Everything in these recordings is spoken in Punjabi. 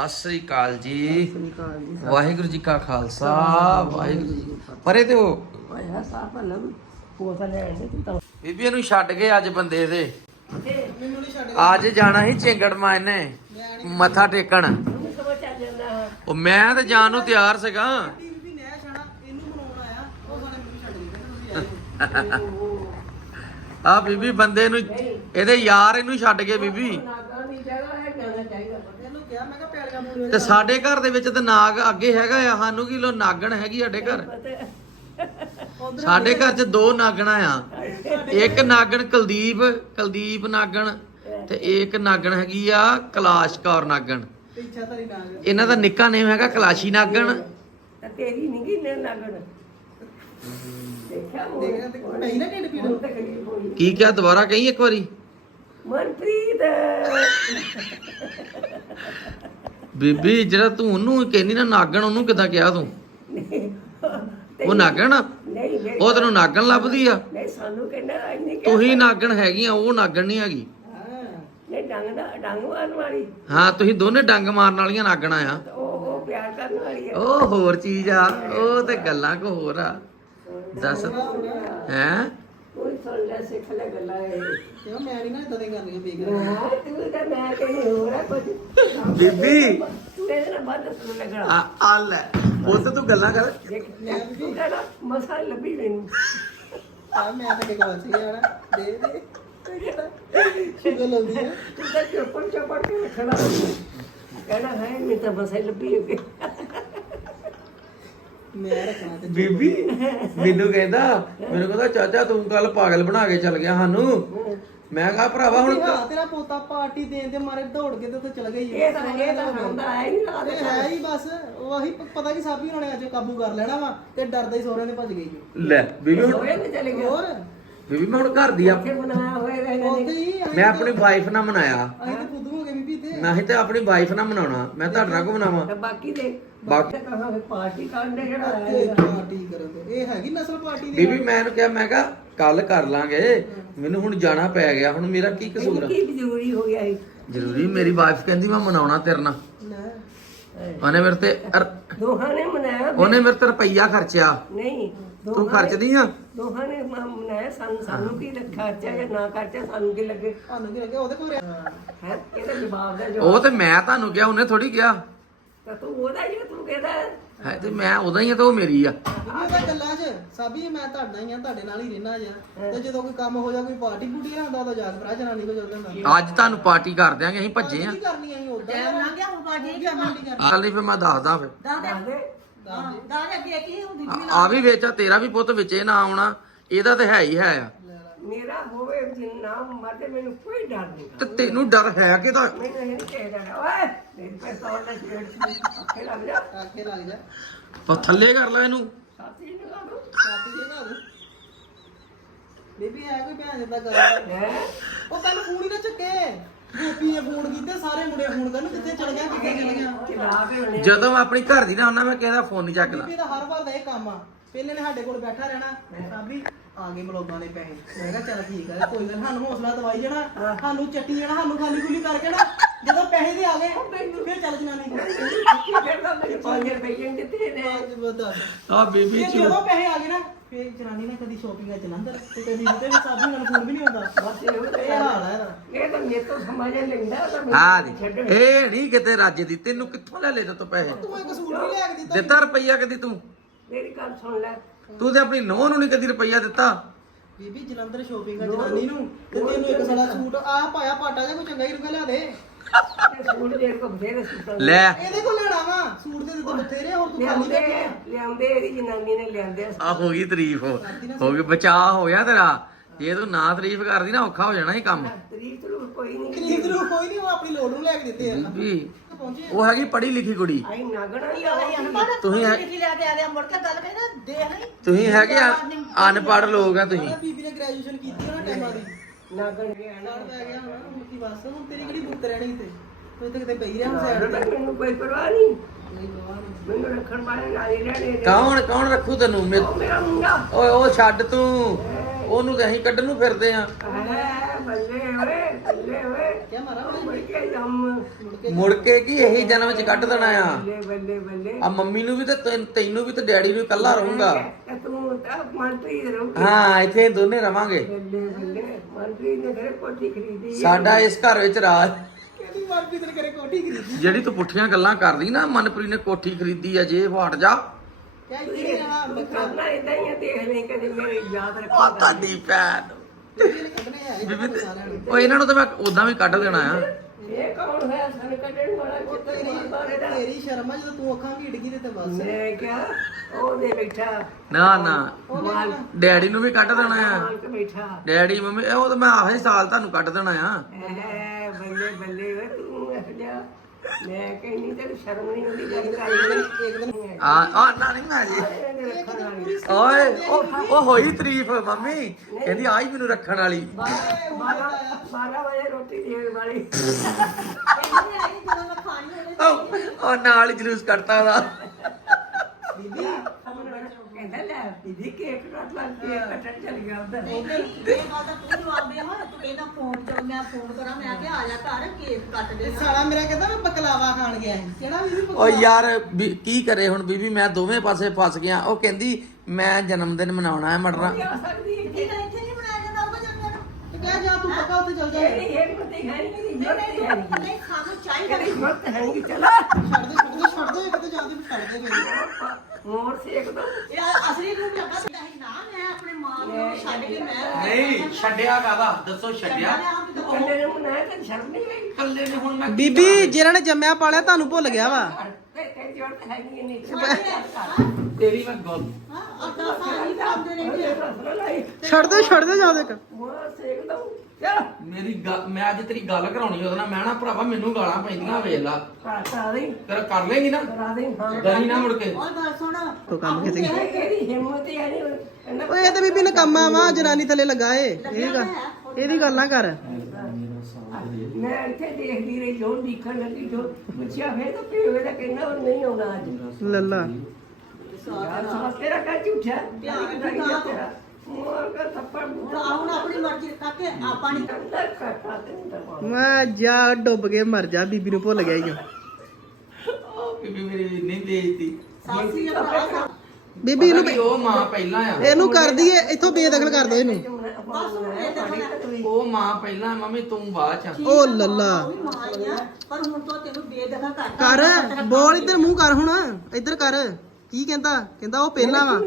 ਸਤਿ ਸ੍ਰੀ ਅਕਾਲ ਜੀ। ਵਾਹਿਗੁਰੂ ਜੀ ਕਾ ਖਾਲਸਾ ਵਾਹਿਗੁਰੂ ਜੀ ਕੀ। ਪਰੇ ਤੇ ਉਹ ਆਇਆ ਸਾਹ ਭਲਮ ਪੋਤਾ ਲੈ ਆਂਦੇ ਤੂੰ ਤਾਂ। ਬੀਬੀ ਨੂੰ ਛੱਡ ਗਏ ਅੱਜ ਬੰਦੇ ਦੇ। ਅੱਜ ਜਾਣਾ ਸੀ ਚਿੰਗੜ ਮਾਇਨੇ ਮੱਥਾ ਟੇਕਣ। ਹੈ। ਉਹ ਮੈਂ ਤੇ ਜਾਣ ਨੂੰ ਤਿਆਰ ਸੀਗਾ। ਆ ਬੀਬੀ ਬੰਦੇ ਨੂੰ ਇਹਦੇ ਯਾਰ ਇਹਨੂੰ ਛੱਡ ਗਏ ਬੀਬੀ ਨਾਗਾ ਦੀ ਜਗ੍ਹਾ ਹੈ ਜਾਣਾ ਚਾਹੀਦਾ ਇਹਨੂੰ ਕਿਹਾ ਮੈਂ ਕਿਹਾ ਪੈਲੀਆਂ ਮੂਰੇ ਤੇ ਸਾਡੇ ਘਰ ਦੇ ਵਿੱਚ ਤੇ ਨਾਗ ਅੱਗੇ ਹੈਗਾ ਆ ਸਾਨੂੰ ਕੀ ਲੋ ਨਾਗਣ ਹੈਗੀ ਸਾਡੇ ਘਰ। ਸਾਡੇ ਘਰ 'ਚ ਦੋ ਨਾਗਣਾ ਆ। ਇੱਕ ਨਾਗਣ ਕੁਲਦੀਪ ਕੁਲਦੀਪ ਨਾਗਣ ਤੇ ਇੱਕ ਨਾਗਣ ਹੈਗੀ ਆ ਕਲਾਸ਼ ਕੌਰ ਨਾਗਣ। ਇਹਨਾਂ ਦਾ ਨਿੱਕਾ ਨੇਮ ਹੈਗਾ ਕਲਾਸ਼ੀ ਨਾਗਣ। ਤਾਂ ਤੇਰੀ ਨਹੀਂ ਗੀ ਨੇ ਲੱਗਣ ਦੇਖਿਆ ਮੋਰ ਦੇਖਿਆ ਤੇ ਪਈ ਨਾ ਢਿੱਡ ਪੀੜ। ਤਕਲੀਫ ਹੋਈ ਕੀ ਕਿਹਾ ਦੁਬਾਰਾ ਕਹੀਂ ਇੱਕ ਵਾਰੀ? ਮਨਪ੍ਰੀਤ। ਬੀਬੀ ਜਿਹੜਾ ਤੂੰ ਉਹਨੂੰ ਕਹਿੰਦੀ ਨਾ ਨਾਗਣ ਉਹਨੂੰ ਕਿਦਾਂ ਕਿਹਾ ਤੂੰ? ਉਹ ਨਾਗਣ? ਨਹੀਂ ਮੇਰੇ- ਉਹ ਤੈਨੂੰ ਨਾਗਣ ਲੱਭਦੀ ਆ? ਨਹੀਂ ਸਾਨੂੰ ਕਹਿੰਦਾ ਇੰਨੀ ਕਿ ਤੂੰ ਹੀ ਨਾਗਣ ਹੈਗੀ ਆ ਉਹ ਨਾਗਣ ਨਹੀਂ ਹੈਗੀ। ਨਹੀਂ ਡੰਗ ਦਾ ਡੰਗ ਮਾਰਨ ਵਾਲੀ। ਹਾਂ ਤੁਸੀਂ ਦੋਨੇ ਡੰਗ ਮਾਰਨ ਵਾਲੀਆਂ ਨਾਗਣਾ ਆ ਤੇ ਉਹ ਉਹ ਪਿਆਰ ਕਰਨ ਵਾਲੀ ਹੈ ਉਹ ਹੋਰ ਚੀਜ਼ ਆ ਉਹ ਤੇ ਗੱਲਾਂ ਕੋ ਹੋਰ ਆ। ਦੱਸ। ਹੈ? ਸੁਣ ਲੈ ਸਿੱਖ ਲੈ ਗੱਲਾਂ ਇਹ। ਕਿਉਂ ਮੈਂ ਨਹੀਂ ਨਾ ਇਦਾਂ ਦੇ ਕਰਨੀਆਂ ਬੇਗਰ ਹਾਂ, ਤੂੰ ਤਾਂ ਮੈਂ ਕਹਿੰਦੀ ਹੋਰ ਆ ਕੁਝ। ਬੀਬੀ। ਤੂੰ ਇਹਦੇ ਨਾਲ ਵੱਧ ਸੁਣ ਲੱਗਣਾ ਆ ਆ ਲੈ। ਉਹ ਤੇ ਤੂੰ ਗੱਲਾਂ ਕਰ। ਦੇਖ ਤੂੰ ਕਹਿੰਦਾ ਮਸਾ ਲੱਭੀ ਮੈਨੂੰ। ਆ ਮੈਂ ਤਾਂ ਕਿਹਾ ਸੀ ਯਾਰ ਦੇ ਦੇ। ਸ਼ੁਗਰ ਲਾਉਂਦੀ ਹੈ ਤੂੰ ਤਾਂ ਚੁੱਪੜ ਚੁੱਪੜ ਕੇ ਰੱਖਣਾ। ਕਹਿੰਦਾ ਹੈ ਮੈਂ ਤਾਂ ਮਸਾ ਲੱਭੀ ਹੋ ਮੈਂ ਰੱਖਣਾ ਤੇ ਬੀਬੀ ਮੈਨੂੰ ਕਹਿੰਦਾ ਮੈਨੂੰ ਕਹਿੰਦਾ ਚਾਚਾ ਤੂੰ ਕੱਲ ਪਾਗਲ ਬਣਾ ਕੇ ਚੱਲ ਗਿਆ ਸਾਨੂੰ। ਮੈਂ ਕਿਹਾ ਭਰਾਵਾ ਹੁਣ ਹਾਂ ਤੇਰਾ ਪੋਤਾ ਪਾਰਟੀ ਦੇਣ ਦੇ ਮਾਰੇ ਦੌੜ ਕੇ ਤੇ ਉੱਥੇ ਚਲ ਗਈ। ਇਹ ਤਾਂ ਇਹ ਤਾਂ ਹੁੰਦਾ ਹੈ ਨਹੀਂ ਲੱਗਦਾ ਇਹ ਹੈ ਹੀ ਬਸ ਉਹ ਆਹੀ ਪ- ਪਤਾ ਕਿ ਸਾਬੀ ਉਹਨਾਂ ਨੇ ਅੱਜ ਕਾਬੂ ਕਰ ਲੈਣਾ ਵਾ ਤੇ ਡਰਦਾ ਹੀ ਸਹੁਰਿਆਂ ਨੇ ਭੱਜ ਗਈ ਜੀ। ਲੈ ਬੀਬੀ ਹੁਣ ਤੇ ਚਲੇ ਹੋਰ? ਬੀਬੀ ਮੈਂ ਹੁਣ ਘਰ ਦੀ ਆ ਕਿ ਬਣਾਇਆ ਹੋਇਆ ਇਹਨਾਂ ਉੱਥੇ ਨੇ ਹੀ ਅਸੀਂ ਮੈਂ ਆਪਣੀ ਵਾਈਫ ਨਾਲ ਮਨਾਇਆ। ਅਸੀਂ ਤੇ ਫੁੱਦੂ ਹੋ ਗਏ ਬੀਬੀ ਤੇ ਮੈਂ ਹੀ ਤੇ ਆਪਣੀ ਵਾਈਫ ਨਾਲ ਮਨਾਉਣਾ। ਮੈਂ ਤੁਹਾਡੇ ਨਾਲ ਕੋ ਮਨਾਵਾਂ? ਤੇ ਬਾਕੀ ਦੇ ਬਾਕੀ- ਬਾਕੀ ਕਹਾਂ ਪਾਰਟੀ ਕਾਂਡੇ ਜਿਹੜਾ ਤੇ ਆਇਆ ਪਾਰਟੀ ਕਰੋ ਤੇ। ਇਹ ਹੈਗੀ ਨਸਲ ਪਾਰਟੀ ਦੀ ਬੀਬੀ ਮੈਂ ਇਹਨੂੰ ਕਿਹਾ ਮੈਂ ਕਿਹਾ ਕੱਲ ਕਰ ਲਾਂਗੇ। ਮੈਨੂੰ ਹੁਣ ਜਾਣਾ ਪੈ ਗਿਆ। ਹੁਣ ਮੇਰਾ ਕੀ ਕਸੂਰ ਆ? ਕੀ ਜ਼ਰੂਰੀ ਹੋ ਗਿਆ ਇਹ? ਜ਼ਰੂਰੀ ਮੇਰੀ ਵਾਈਫ ਕਹਿੰਦੀ ਮੈਂ ਮਨਾਉਣਾ ਤੇਰੇ ਨਾਲ। ਉਹਨੇ ਮੇਰੇ ਤੇ ਅਰ- ਦੋਹਾਂ ਨੇ ਮਨਾਇਆ। ਉਹਨੇ ਮੇਰੇ ਤੇ ਰੁਪਈਆ ਖਰਚਿਆ। ਨਹੀਂ ਤੂੰ ਦੋਹਾਂ ਖਰਚਦੀ ਆ? ਦੋਹਾਂ ਨੇ ਮ- ਮਨਾਇਆ ਸਾਨੂੰ ਸਾਨੂੰ ਕੀ ਖਰਚਾ ਜਾਂ ਨਾ ਖਰਚਾ ਸਾਨੂੰ ਕੀ ਲੱਗੇ? ਤੁਹਾਨੂੰ ਕੀ ਲੱਗਿਆ ਉਹਦੇ ਕੋਲ ਰਿਹਾ ਹੈ। ਇਹਦਾ ਜਵਾਬ ਦਾ ਜਵਾਬ ਉਹ ਤੇ ਮੈਂ ਤੁਹਾਨੂੰ ਕਿਹਾ ਉਹਨੇ ਥੋੜੀ ਕਿਹਾ। ਤਾਂ ਤੂੰ ਉਹਦਾ ਹੀ ਆ, ਤੂੰ ਕਹਿੰਦਾ? ਹੈ ਤੇ ਮੈਂ ਉਹਦਾ ਹੀ ਆ ਤੇ ਉਹ ਮੇਰੀ ਆ। ਉਹਦਾ ਗੱਲਾਂ 'ਚ ਸਾਬੀ ਮੈਂ ਤੁਹਾਡਾ ਹੀ ਆ ਤੁਹਾਡੇ ਨਾਲ ਹੀ ਰਹਿਣਾ ਜਾਂ ਤੇ ਜਦੋਂ ਕੋਈ ਕੰਮ ਹੋ ਜਾ ਕੋਈ ਪਾਰਟੀ ਪੂਟੀ ਰਹਿੰਦਾ ਤਾਂ ਜਾ ਕੇ ਭਰਾ ਜਨਾਨੀ ਕੋ ਚੱਲ ਜਾਂਦਾ। ਅੱਜ ਤੁਹਾਨੂੰ ਪਾਰਟੀ ਕਰ ਦਿਆਂਗੇ ਅਸੀਂ ਭੱਜੇ ਆ। ਕੀ ਕਰਨੀ ਅਸੀਂ ਉਦਾਂ ਟਾਈਮ ਲੰਘ ਗਿਆ ਹੁਣ ਪਾਰਟੀ ਨਹੀਂ ਕਰਨੀ ਚੱਲ ਨਹੀਂ ਫਿਰ ਮੈਂ ਦੱਸਦਾ ਫਿਰ। ਦੱਸ ਦੇ। ਦਾਜ ਅੱਗੇ ਕੀ ਹੁੰਦੀ ਆ ਵੀ ਵਿੱਚ ਆ ਤੇਰਾ ਵੀ ਪੁੱਤ ਵਿੱਚੇ ਨਾ ਆਉਣਾ। ਇਹਦਾ ਤੇ ਹੈ ਹੀ ਹੈ। ਆ ਮੇਰਾ ਹੋਵੇ ਜਿੰਨਾ ਮਰਦੇ ਮੈਨੂੰ ਕੋਈ ਡਰ ਨਹੀਂ ਤੇ ਤੈਨੂੰ ਡਰ ਹੈ ਕਿਦਾ ਮੈਨੂੰ ਇਹ ਨਹੀਂ ਚਾਹੀਦਾ ਓਏ ਮੇਰੇ ਪੇ ਤੌਰ ਦਾ ਛੇੜ ਸੀ ਅੱਖੇ ਲੱਗ ਜਾ। ਆਖੇ ਲੱਗ ਜਾ। ਪਰ ਥੱਲੇ ਕਰ ਲੈ ਇਹਨੂੰ। ਸਾਥੀ ਨੂੰ ਲਾ ਦੋ। ਸਾਥੀ ਦੇ। ਘਰ ਬੀਬੀ ਹੈ ਕੋਈ ਭੈਣ ਜਿੱਦਾਂ ਕਰ। ਹੈ? ਉਹ ਕੱਲ ਫੋਨ ਹੀ ਨਾ ਚੱਕੇ। ਗੋਪੀ ਨੇ ਫੋਨ ਕੀਤੇ ਸਾਰੇ ਮੁੰਡੇ ਫੋਨ ਕਰਨ ਕਿੱਥੇ ਚਲ ਗਿਆ ਕਿੱਥੇ ਚਲ ਗਿਆ ਚਲਾ ਕੇ ਉਹਨੇ ਜਦੋਂ ਮੈਂ ਆਪਣੀ ਘਰ ਦੀ ਨਾ ਆਉਣਾ ਮੈਂ ਕਿਹਦਾ ਫੋਨ ਨਹੀਂ ਚੱਕਦਾ। ਬੀਬੀ ਦਾ ਹਰ ਵਾਰ ਦਾ ਇਹ ਕੰਮ ਆ। ਪਹਿਲੇ ਨੇ ਸਾਡੇ ਕੋਲ ਬੈਠਾ ਰਹਿਣਾ। ਸਾਬੀ ਆ ਗਏ ਬਲੋਗਾਂ ਦੇ ਪੈਸੇ। ਮੈਂ ਕਿਹਾ ਚੱਲ ਠੀਕ ਆ ਕੋਈ ਗੱਲ ਸਾਨੂੰ ਹੌਸਲਾ ਦਵਾਈ ਜਾਣਾ ਸਾਨੂੰ ਚੱਟੀ ਜਾਣਾ ਸਾਨੂੰ ਖਾਲੀ ਖੁੱਲੀ ਕਰਕੇ ਨਾ। ਜਦੋਂ ਪੈਸੇ ਦੇ ਆ ਗਏ ਫਿਰ ਚੱਲ ਜਨਾਨੀ। ਕੀ ਕਰਦਾ ਮੇਰੇ 5 ਰੁਪਏ ਦਿੱਤੇ ਨੇ ਦੱਸ ਆ ਬੀਬੀ ਇਹ ਜਦੋਂ ਪੈਸੇ ਆ ਗਏ ਨਾ ਫਿਰ ਜਨਾਨੀ ਨੇ ਕਦੀ ਸ਼ੋਪਿੰਗ ਚ ਜਲੰਧਰ ਤੇ ਕਦੀ ਕਿਤੇ ਵੀ ਸਾਬੀ ਨਾਲ ਫੋਨ ਵੀ ਨਹੀਂ ਹੁੰਦਾ ਬਸ ਇਹੋ ਹਾਲ ਹੈ ਇਹਦਾ। ਇਹ ਤਾਂ ਮੇਰੇ ਤੋਂ ਸਮਝ ਨਹੀਂ ਲੈਂਦਾ ਤਾਂ ਆ ਮੈਨੂੰ ਦੇ ਛੱਡ ਇਹ ਨਹੀਂ ਕਿਤੇ ਰੱਜ ਦੀ ਤੈਨੂੰ ਕਿੱਥੋਂ ਲੈ ਲੈ ਤੋ ਪੈਸੇ? ਤੂੰ ਇੱਕ ਸੂਟ ਨਹੀਂ ਲਿਆ ਕੇ ਦਿੱਤਾ ਦਿੱਤਾ ਰੁਪਈਆ ਕਦੀ ਤੂੰ? ਮੇਰੀ ਗੱਲ ਸੁਣ ਲੈ। ਤੂੰ ਤੇ ਆਪਣੀ ਨੂੰਹ ਨੂੰ ਨਹੀਂ ਕਦੀ ਰੁਪਈਆ ਦਿੱਤਾ। ਬੀਬੀ ਜਲੰਧਰ ਸ਼ੋਪਿੰਗ ਆ ਜਨਾਨੀ ਨੂੰ ਤੇ ਤੈਨੂੰ ਇੱਕ ਸਾਡਾ ਸੂਟ ਆ ਪਾਇਆ ਪਾਟਾ ਜਿਹਾ ਕੋਈ ਚੰਗਾ ਹੀ ਰੁਕੇ ਲਿਆ ਦੇ। ਸੂਟ ਦੇ ਕੋ ਬਥੇਰੇ ਸੂਟਾਂ ਦੇ। ਲੈ। ਇਹਦੇ ਕੋਲ ਲੈਣਾ ਵਾ। ਸੂਟ ਦੇ ਤੇ ਬਥੇਰੇ ਹੋਰ ਤੂੰ ਖਾਲੀ ਲਿਆਉਂਦੇ ਬੈਠਾ ਲਿਆਉਂਦੇ ਇਹਦੀ ਜਨਾਨੀ ਨੇ ਲਿਆਂਦੇ ਆ। ਆ ਹੋ ਗਈ ਤਾਰੀਫ। ਹੋ ਗਈ ਬਚਾ ਹੋ ਗਿਆ ਤੇਰਾ। ਜੇ ਤੂੰ ਨਾ ਤਾਰੀਫ ਕਰਦੀ ਨਾ ਔਖਾ ਹੋ ਜਾਣਾ ਇਹ ਕੰਮ। ਤਰੀਕ ਤਰੂ ਕੋਈ ਨਹੀਂ ਖਰੀਦ ਨੂੰ ਕੋਈ ਨਹੀਂ ਉਹ ਆਪਣੀ ਲੋੜ ਨੂੰ ਲੈ ਕੇ ਦਿੱਤੇ ਆ। ਵੀ ਉਹ ਹੈਗੀ ਪੜ੍ਹੀ ਲਿਖੀ ਕੁੜੀ। ਆਈ ਨਾਗਣਾ ਹੀ ਆਉਂਦੀ ਤੁਸੀਂ ਹੈ- ਲੈ ਕੇ ਆ ਗਿਆ ਮੁੜ ਕੇ ਗੱਲ ਕਹੀ ਨਾ ਦੇਖ ਨਹੀਂ ਤੁਸੀਂ ਹੈਗੇ ਅਨ- ਅਨਪੜ੍ਹ ਲੋਕ ਆ ਤੁਸੀਂ। ਬੀਬੀ ਨੇ ਗ੍ਰੈਜੂਏਸ਼ਨ ਕੀਤੀ ਉਹਨਾਂ ਟਾਈਮਾਂ ਦੀ ਨਾਗਣ ਗਿਆ ਨਾ ਨਾਲ ਪੈ ਗਿਆ ਹੁਣ ਹੁਣ ਕੀ ਬਸ ਹੁਣ ਤੇਰੀ ਕਿਹੜੀ ਬੁੱਤ ਰਹਿਣੀ ਤੇ ਤੂੰ ਇੱਥੇ ਕਿਤੇ ਪਈ ਰਿਹਾ ਹੁਣ ਸਾਈਡ ਤੇ। ਮੈਨੂੰ ਕੋਈ ਪਰਵਾਹ ਨਹੀਂ। ਨਹੀਂ ਪਰਵਾਹ ਨਹੀਂ। ਮੈਨੂੰ ਰੱਖਣ ਵਾਲੇ ਨਾਲ ਹੀ ਰਹਿਣੇ ਨੇ। ਕੌਣ ਕੌਣ ਰੱਖੂ ਤੈਨੂੰ? ਮੇ- ਉਹ ਮੇਰਾ ਮੁੰਡਾ। ਓਏ ਉਹ ਛੱਡ ਤੂੰ। ਉਹਨੂੰ ਤੇ ਅਸੀਂ ਕੱਢਣ ਨੂੰ ਫਿਰਦੇ ਆ। ਐ ਬੱਲੇ ਓਏ ਬੱਲੇ ਓਏ ਕਿਆ ਮਾਰਾ ਮੁੜ ਕੇ ਜੰਮ। ਮੁੜ ਕੇ ਕੀ ਇਹੀ ਜਨਮ ਚ ਕੱਢ ਦੇਣਾ ਆ। ਬੱਲੇ ਬੱਲੇ ਬੱਲੇ। ਆ ਮੰਮੀ ਨੂੰ ਵੀ ਤੇ ਤੈਨ- ਤੈਨੂੰ ਵੀ ਤੇ ਡੈਡੀ ਨੂੰ ਇਕੱਲਾ ਰਹੂੰਗਾ। ਤੇ ਤੂੰ ਤਾਂ ਮੰਤਰੀ ਰਹੂ ਹਾਂ ਇੱਥੇ ਦੋਨੇ ਰਵਾਂਗੇ। ਬੱਲੇ ਬੱਲੇ। ਮੰਤਰੀ ਨੇ ਘਰੇ ਕੋਠੀ ਖਰੀਦੀ ਹੈ। ਸਾਡਾ ਇਸ ਘਰ ਵਿੱਚ ਰਾਜ। ਕਹਿੰਦੀ ਮਨਪ੍ਰੀਤ ਨੇ ਕਰੇ ਕੋਠੀ ਖਰੀਦੀ ਜਿਹੜੀ ਤੂੰ ਪੁੱਠੀਆਂ ਗੱਲਾਂ ਕਰਦੀ ਨਾ ਮਨਪ੍ਰੀਤ ਨੇ ਕੋਠੀ ਖਰੀਦੀ ਆ ਜੇ ਫਾੜ ਜਾ। ਕਿਆ ਇੱਥੇ ਆ ਕਰਨਾ ਇਦਾਂ ਹੀ ਆ, ਦੇਖ ਲੈ ਕਦੇ ਮੇਰੇ ਯਾਦ ਉਹ ਰੱਖੋ ਤੁਹਾਡੀ ਭੈਣ। ਬੀਬੀ ਨੇ ਕੱਢਣੇ ਆ ਇਹ ਸਾਰਿਆਂ ਨੂੰ। ਉਹ ਇਹਨਾਂ ਨੂੰ ਤਾਂ ਮੈਂ ਉਦਾਂ ਵੀ ਕੱਢ ਦੇਣਾ ਆ। ਇਹ ਕੌਣ ਹੋਇਆ ਸਾਨੂੰ ਕੱਢਣ ਵਾਲਾ ਕਿੱਥੇ ਤੇਰੀ ਬਾਰੇ ਦਾ? ਤੇਰੀ ਸ਼ਰਮ ਆ ਜਦੋਂ ਤੂੰ ਅੱਖਾਂ ਭੀੜ ਗਈ ਤੇ ਤੇ ਬਸ। ਮੈਂ ਕਿਹਾ ਉਹ ਦੇ ਬੈਠਾ। ਨਾ ਨਾ। ਮਾਲ ਡੈਡੀ ਨੂੰ ਵੀ ਕੱਢ ਦੇਣਾ ਆ। ਬੈਠਾ। ਡੈਡੀ ਮੰਮੀ ਇਹ ਉਹ ਤਾਂ ਮੈਂ ਆਹੇ ਸਾਲ ਤੁਹਾਨੂੰ ਕੱਢ ਦੇਣਾ ਆ। ਐ ਬੱਲੇ ਬੱਲੇ ਵੇ ਤੂੰ ਇਹ ਜਿਹਾ ਮੈਂ ਕਹਿੰਨੀ ਤੇ ਸ਼ਰਮ ਨਹੀਂ ਆਉਂਦੀ ਗੱਲ ਕਰੀ ਇੱਕ ਦਿਨ ਆ ਆ ਨਾ ਨਹੀਂ ਮੈਂ ਜੀ। ਇਹਨੇ ਰੱਖਣ ਵਾਲੀ ਓਏ ਉਹ ਉਹ ਹੋਈ ਤਾਰੀਫ ਮੰਮੀ। ਕਹਿੰਦੀ ਆਈ ਮੈਨੂੰ ਰੱਖਣ ਵਾਲੀ। 12 ਵਜੇ ਰੋਟੀ ਦੇਣ ਵਾਲੀ। ਕਹਿੰਦੇ ਆਈ ਜਦੋਂ ਮੈਂ ਖਾਣੀ ਹੋਵੇ ਉਹ ਉਹ ਨਾਲ ਹੀ ਜਲੂਸ ਕੱਢਤਾ ਉਹਦਾ ਬੀਬੀ ਕਹਿੰਦਾ ਲੈ ਬੀਬੀ ਕੇਕ ਕੱਟ ਲਾ ਕੇਕ ਕੱਟਣ ਚਲ ਗਿਆ ਉਧਰ। ਇਹ ਗੱਲ ਤਾਂ ਤੂੰ ਜਵਾਬ ਦੇ ਹਾਂ ਤੂੰ ਕਹਿੰਦਾ ਫੋਨ ਚ ਮੈਂ ਫੋਨ ਕਰਾਂ ਮੈਂ ਕਿਹਾ ਆ ਜਾ ਘਰ ਕੇਕ ਕੱਟ ਦੇ ਸਾਲਾ ਮੇਰਾ ਕਹਿੰਦਾ ਮੈਂ ਬਕਲਾਵਾ ਖਾਣ ਗਿਆ ਸੀ। ਕਿਹੜਾ ਵੀ ਓ ਯਾਰ ਕੀ ਕਰੇ ਹੁਣ ਬੀਬੀ ਮੈਂ ਦੋਵੇਂ ਪਾਸੇ ਫਸ ਗਿਆ। ਉਹ ਕਹਿੰਦੀ ਮੈਂ ਜਨਮ ਦਿਨ ਮਨਾਉਣਾ ਹੈ ਮਟਰਾ। ਆ ਸਕਦੀ ਹੈ। ਇੱਥੇ ਤਾਂ ਇੱਥੇ ਨਹੀਂ ਬਣਾਇਆ ਜਾਂਦਾ ਉਹ ਜਾਂਦੇ ਨੂੰ। ਤੇ ਕਹਿ ਜਾ ਤੂੰ ਪੱਕਾ ਉੱਥੇ ਚੱਲ ਜਾ। ਇਹਦੀ ਹਿੰਮਤ ਹੀ ਹੈ ਨਹੀਂ ਨਹੀਂ ਨਹੀਂ ਤੂੰ ਨਹੀਂ। ਖਾਣਾ ਚਾਹੀਦਾ ਇਹਦੀ ਹਿੰਮਤ ਹੈ ਨਹੀਂ ਚਲਾ। ਛੱਡ ਦੇ ਛੱਡ ਦੇ ਛੱਡ ਦੇ ਕਿਤੇ ਜਾਂਦੇ ਵੀ ਛੱਡ ਦੇ। ਮੈਨੂੰ ਮੋਰ ਸੇਕ ਦੋ ਇਹ ਅਸਲੀ ਰੂਪ ਲੱਗਾ ਸੀ ਨਾ ਮੈਂ ਆਪਣੇ ਮਾਂ ਨੂੰ ਛੱਡ ਕੇ ਮੈਂ ਨਹੀਂ ਛੱਡਿਆ ਕਾਦਾ ਦੱਸੋ ਛੱਡਿਆ ਕੰਨੇ ਨੇ ਮਨਾਇਆ ਤੇ ਸ਼ਰਮ ਨਹੀਂ ਆਈ? ਇਕੱਲੇ ਨੇ ਹੁਣ ਮੈਂ ਬੀਬੀ ਜਿਹਨਾਂ ਨੇ ਜੰਮਿਆ ਪਾਲਿਆ ਤੁਹਾਨੂੰ ਭੁੱਲ ਗਿਆ ਵਾ। ਤੇਰੀ ਮੈਂ ਗੱਲ। ਹਾਂ ਅੱਡਾ ਸਾਰੀ ਖਾਂਦੇ ਰਹਿੰਦੇ ਛੱਡ ਦੇ ਛੱਡ ਦੇ ਜਾ ਦੇ ਮੋਰ ਸੇਕ ਦੋ। ਚਲ। ਮੇਰੀ ਗੱਲ ਮੈਂ ਅੱਜ ਤੇਰੀ ਗੱਲ ਕਰਾਉਣੀ ਉਹਦੇ ਨਾਲ ਮੈਂ ਨਾ ਭਰਾਵਾ ਮੈਨੂੰ ਗਾਲਾਂ ਪੈਂਦੀਆਂ ਵੇਖ ਲਾ। ਤੇਰਾ ਕਰ ਲੇਗੀ ਨਾ? ਕਰਾ ਦੇ ਹਾਂ। ਡਰੀ ਨਾ ਮੁੜ ਕੇ। ਓਏ ਗੱਲ ਸੁਣ। ਤੂੰ ਕੰਮ ਕਿਤੇ? ਓਏ ਇਹ ਤੇ ਬੀਬੀ ਵਾ ਜਨਾਨੀ ਥੱਲੇ ਲੱਗਾ ਏ ਇਹ ਗੱਲ ਇਹਦੀ ਗੱਲ ਨਾ ਕਰ ਮੈਂ ਇੱਥੇ ਦੇਖਦੀ ਰਹੀ ਜੋ ਦੇਖਣ ਲੱਗੀ ਜੋ ਪੁੱਛਿਆ ਫੇਰ ਤਾਂ ਪੀਵੇ ਦਾ ਕਹਿੰਦਾ ਉਹ ਨਹੀਂ ਆਉਣਾ ਅੱਜ। ਲੱਲਾ। ਯਾਰ ਸਾਲਾ ਤੇਰਾ ਕਾ ਝੂਠਾ ਧਿਆਨ ਤੇਰਾ ਰੱਖਣਾ। ਤੇਰਾ। ਮੋਰ ਦਾ ਥੱਪੜ ਹੁਣ ਬੁੱਢਾ ਆਉਣ ਆਪਣੀ ਮਰਜ਼ੀ ਕਰਕੇ ਆਪਾਂ ਨਹੀਂ ਅੰਦਰ ਕਾਟਾ ਤੇ ਅੰਦਰ ਮੈਂ ਜਾ ਡੁੱਬ ਕੇ ਮਰ ਜਾ ਬੀਬੀ ਨੂੰ ਭੁੱਲ ਗਿਆ ਈ ਓ। ਉਹ ਬੀਬੀ ਮੇਰੀ ਨਹੀਂ ਬੇਇੱਜ਼ਤੀ। ਸਾਸੀ ਭਰਾ ਬੀਬੀ ਇਹਨੂੰ ਕੀ ਉਹ ਮਾਂ ਪਹਿਲਾਂ ਆ। ਇਹਨੂੰ ਕਰਦੀ ਏ ਇੱਥੋਂ ਬੇਦਖਲ ਕਰ ਦੋ ਇਹਨੂੰ। ਬਸ ਹੁਣ ਇਹ ਦੇਖੋ ਉਹ ਮਾਂ ਪਹਿਲਾਂ ਮੰਮੀ ਤੂੰ ਬਾਅਦ ਚ ਓ ਲੱਲਾ। ਉਹ ਵੀ ਮਾਂ ਹੀ ਆ ਪਰ ਹੁਣ ਤੋਂ ਤੈਨੂੰ ਬੇਦਖਲ ਕਰਤਾ। ਕਰ ਬੋਲ ਇੱਧਰ ਮੂੰਹ ਕਰ ਹੁਣ ਇੱਧਰ ਕਰ। ਕੀ ਕਹਿੰਦਾ? ਕਹਿੰਦਾ ਉਹ ਪਹਿਲਾਂ ਵਾ।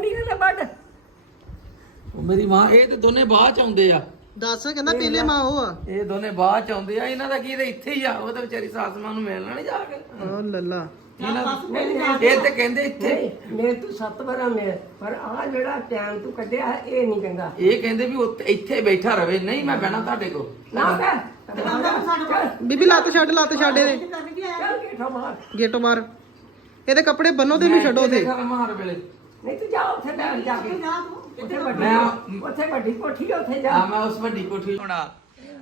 ਉਹ ਮੇਰੀ ਮਾਂ ਇਹ ਤੇ ਦੋਨੇ ਬਾਅਦ ਚ ਆਉਂਦੇ ਆ। ਦੱਸ ਕਹਿੰਦਾ ਪਹਿਲੇ ਮਾਂ ਉਹ ਆ। ਇਹ ਦੋਨੇ ਬਾਅਦ ਚ ਆਉਂਦੇ ਆ। ਇਹਨਾਂ ਦਾ ਕੀ ਤੇ ਇੱਥੇ ਹੀ ਆ? ਉਹ ਤਾਂ ਵਿਚਾਰੀ ਸਾਸ ਮਾਂ ਨੂੰ ਮਿਲਣਾ ਨਹੀਂ ਜਾ ਕੇ। ਓ ਲੱਲਾ। ਇਹਨਾਂ ਇਹ ਤੇ ਕਹਿੰਦੇ ਇੱਥੇ। ਨਹੀਂ ਮੈਂ ਤੂੰ ਸੱਤ ਵਾਰਾਂ ਮੈਂ ਪਰ ਆ ਜਿਹੜਾ ਟਾਈਮ ਤੂੰ ਕੱਢਿਆ ਹੈ, ਇਹ ਨਹੀਂ ਚੰਗਾ ਇਹ ਕਹਿੰਦੇ ਵੀ ਉੱਥੇ- ਇੱਥੇ ਬੈਠਾ ਰਵੇ। ਨਹੀਂ ਮੈਂ ਬਹਿਣਾ ਤੁਹਾਡੇ ਕੋਲ। ਨਾ ਕਹਿ ਬੀਬੀ ਲੱਤ ਛੱਡ ਲੱਤ ਛੱਡ ਇਹਦੇ। ਚੱਲ ਕੇ ਗੇਟੋ ਮਾਰ। ਇਹਦੇ ਕੱਪੜੇ ਬੰਨੋ ਤੇ ਇਹਨੂੰ ਛੱਡੋ ਤੇ ਦੇਖਾ ਮਾਰ ਵੇਲੇ। ਨਹੀਂ ਤੂੰ ਜਾ ਉੱਥੇ ਬੈਠ ਜਾ ਕੇ। ਜਾ ਤੂੰ। ਉੱਥੇ ਵੱਡੀ ਮੈਂ- ਉੱਥੇ ਵੱਡੀ ਕੋਠੀ ਆ, ਉੱਥੇ ਜਾ। ਆ ਮੈਂ ਉਸ ਵੱਡੀ ਕੋਠੀ ਹੋਣਾ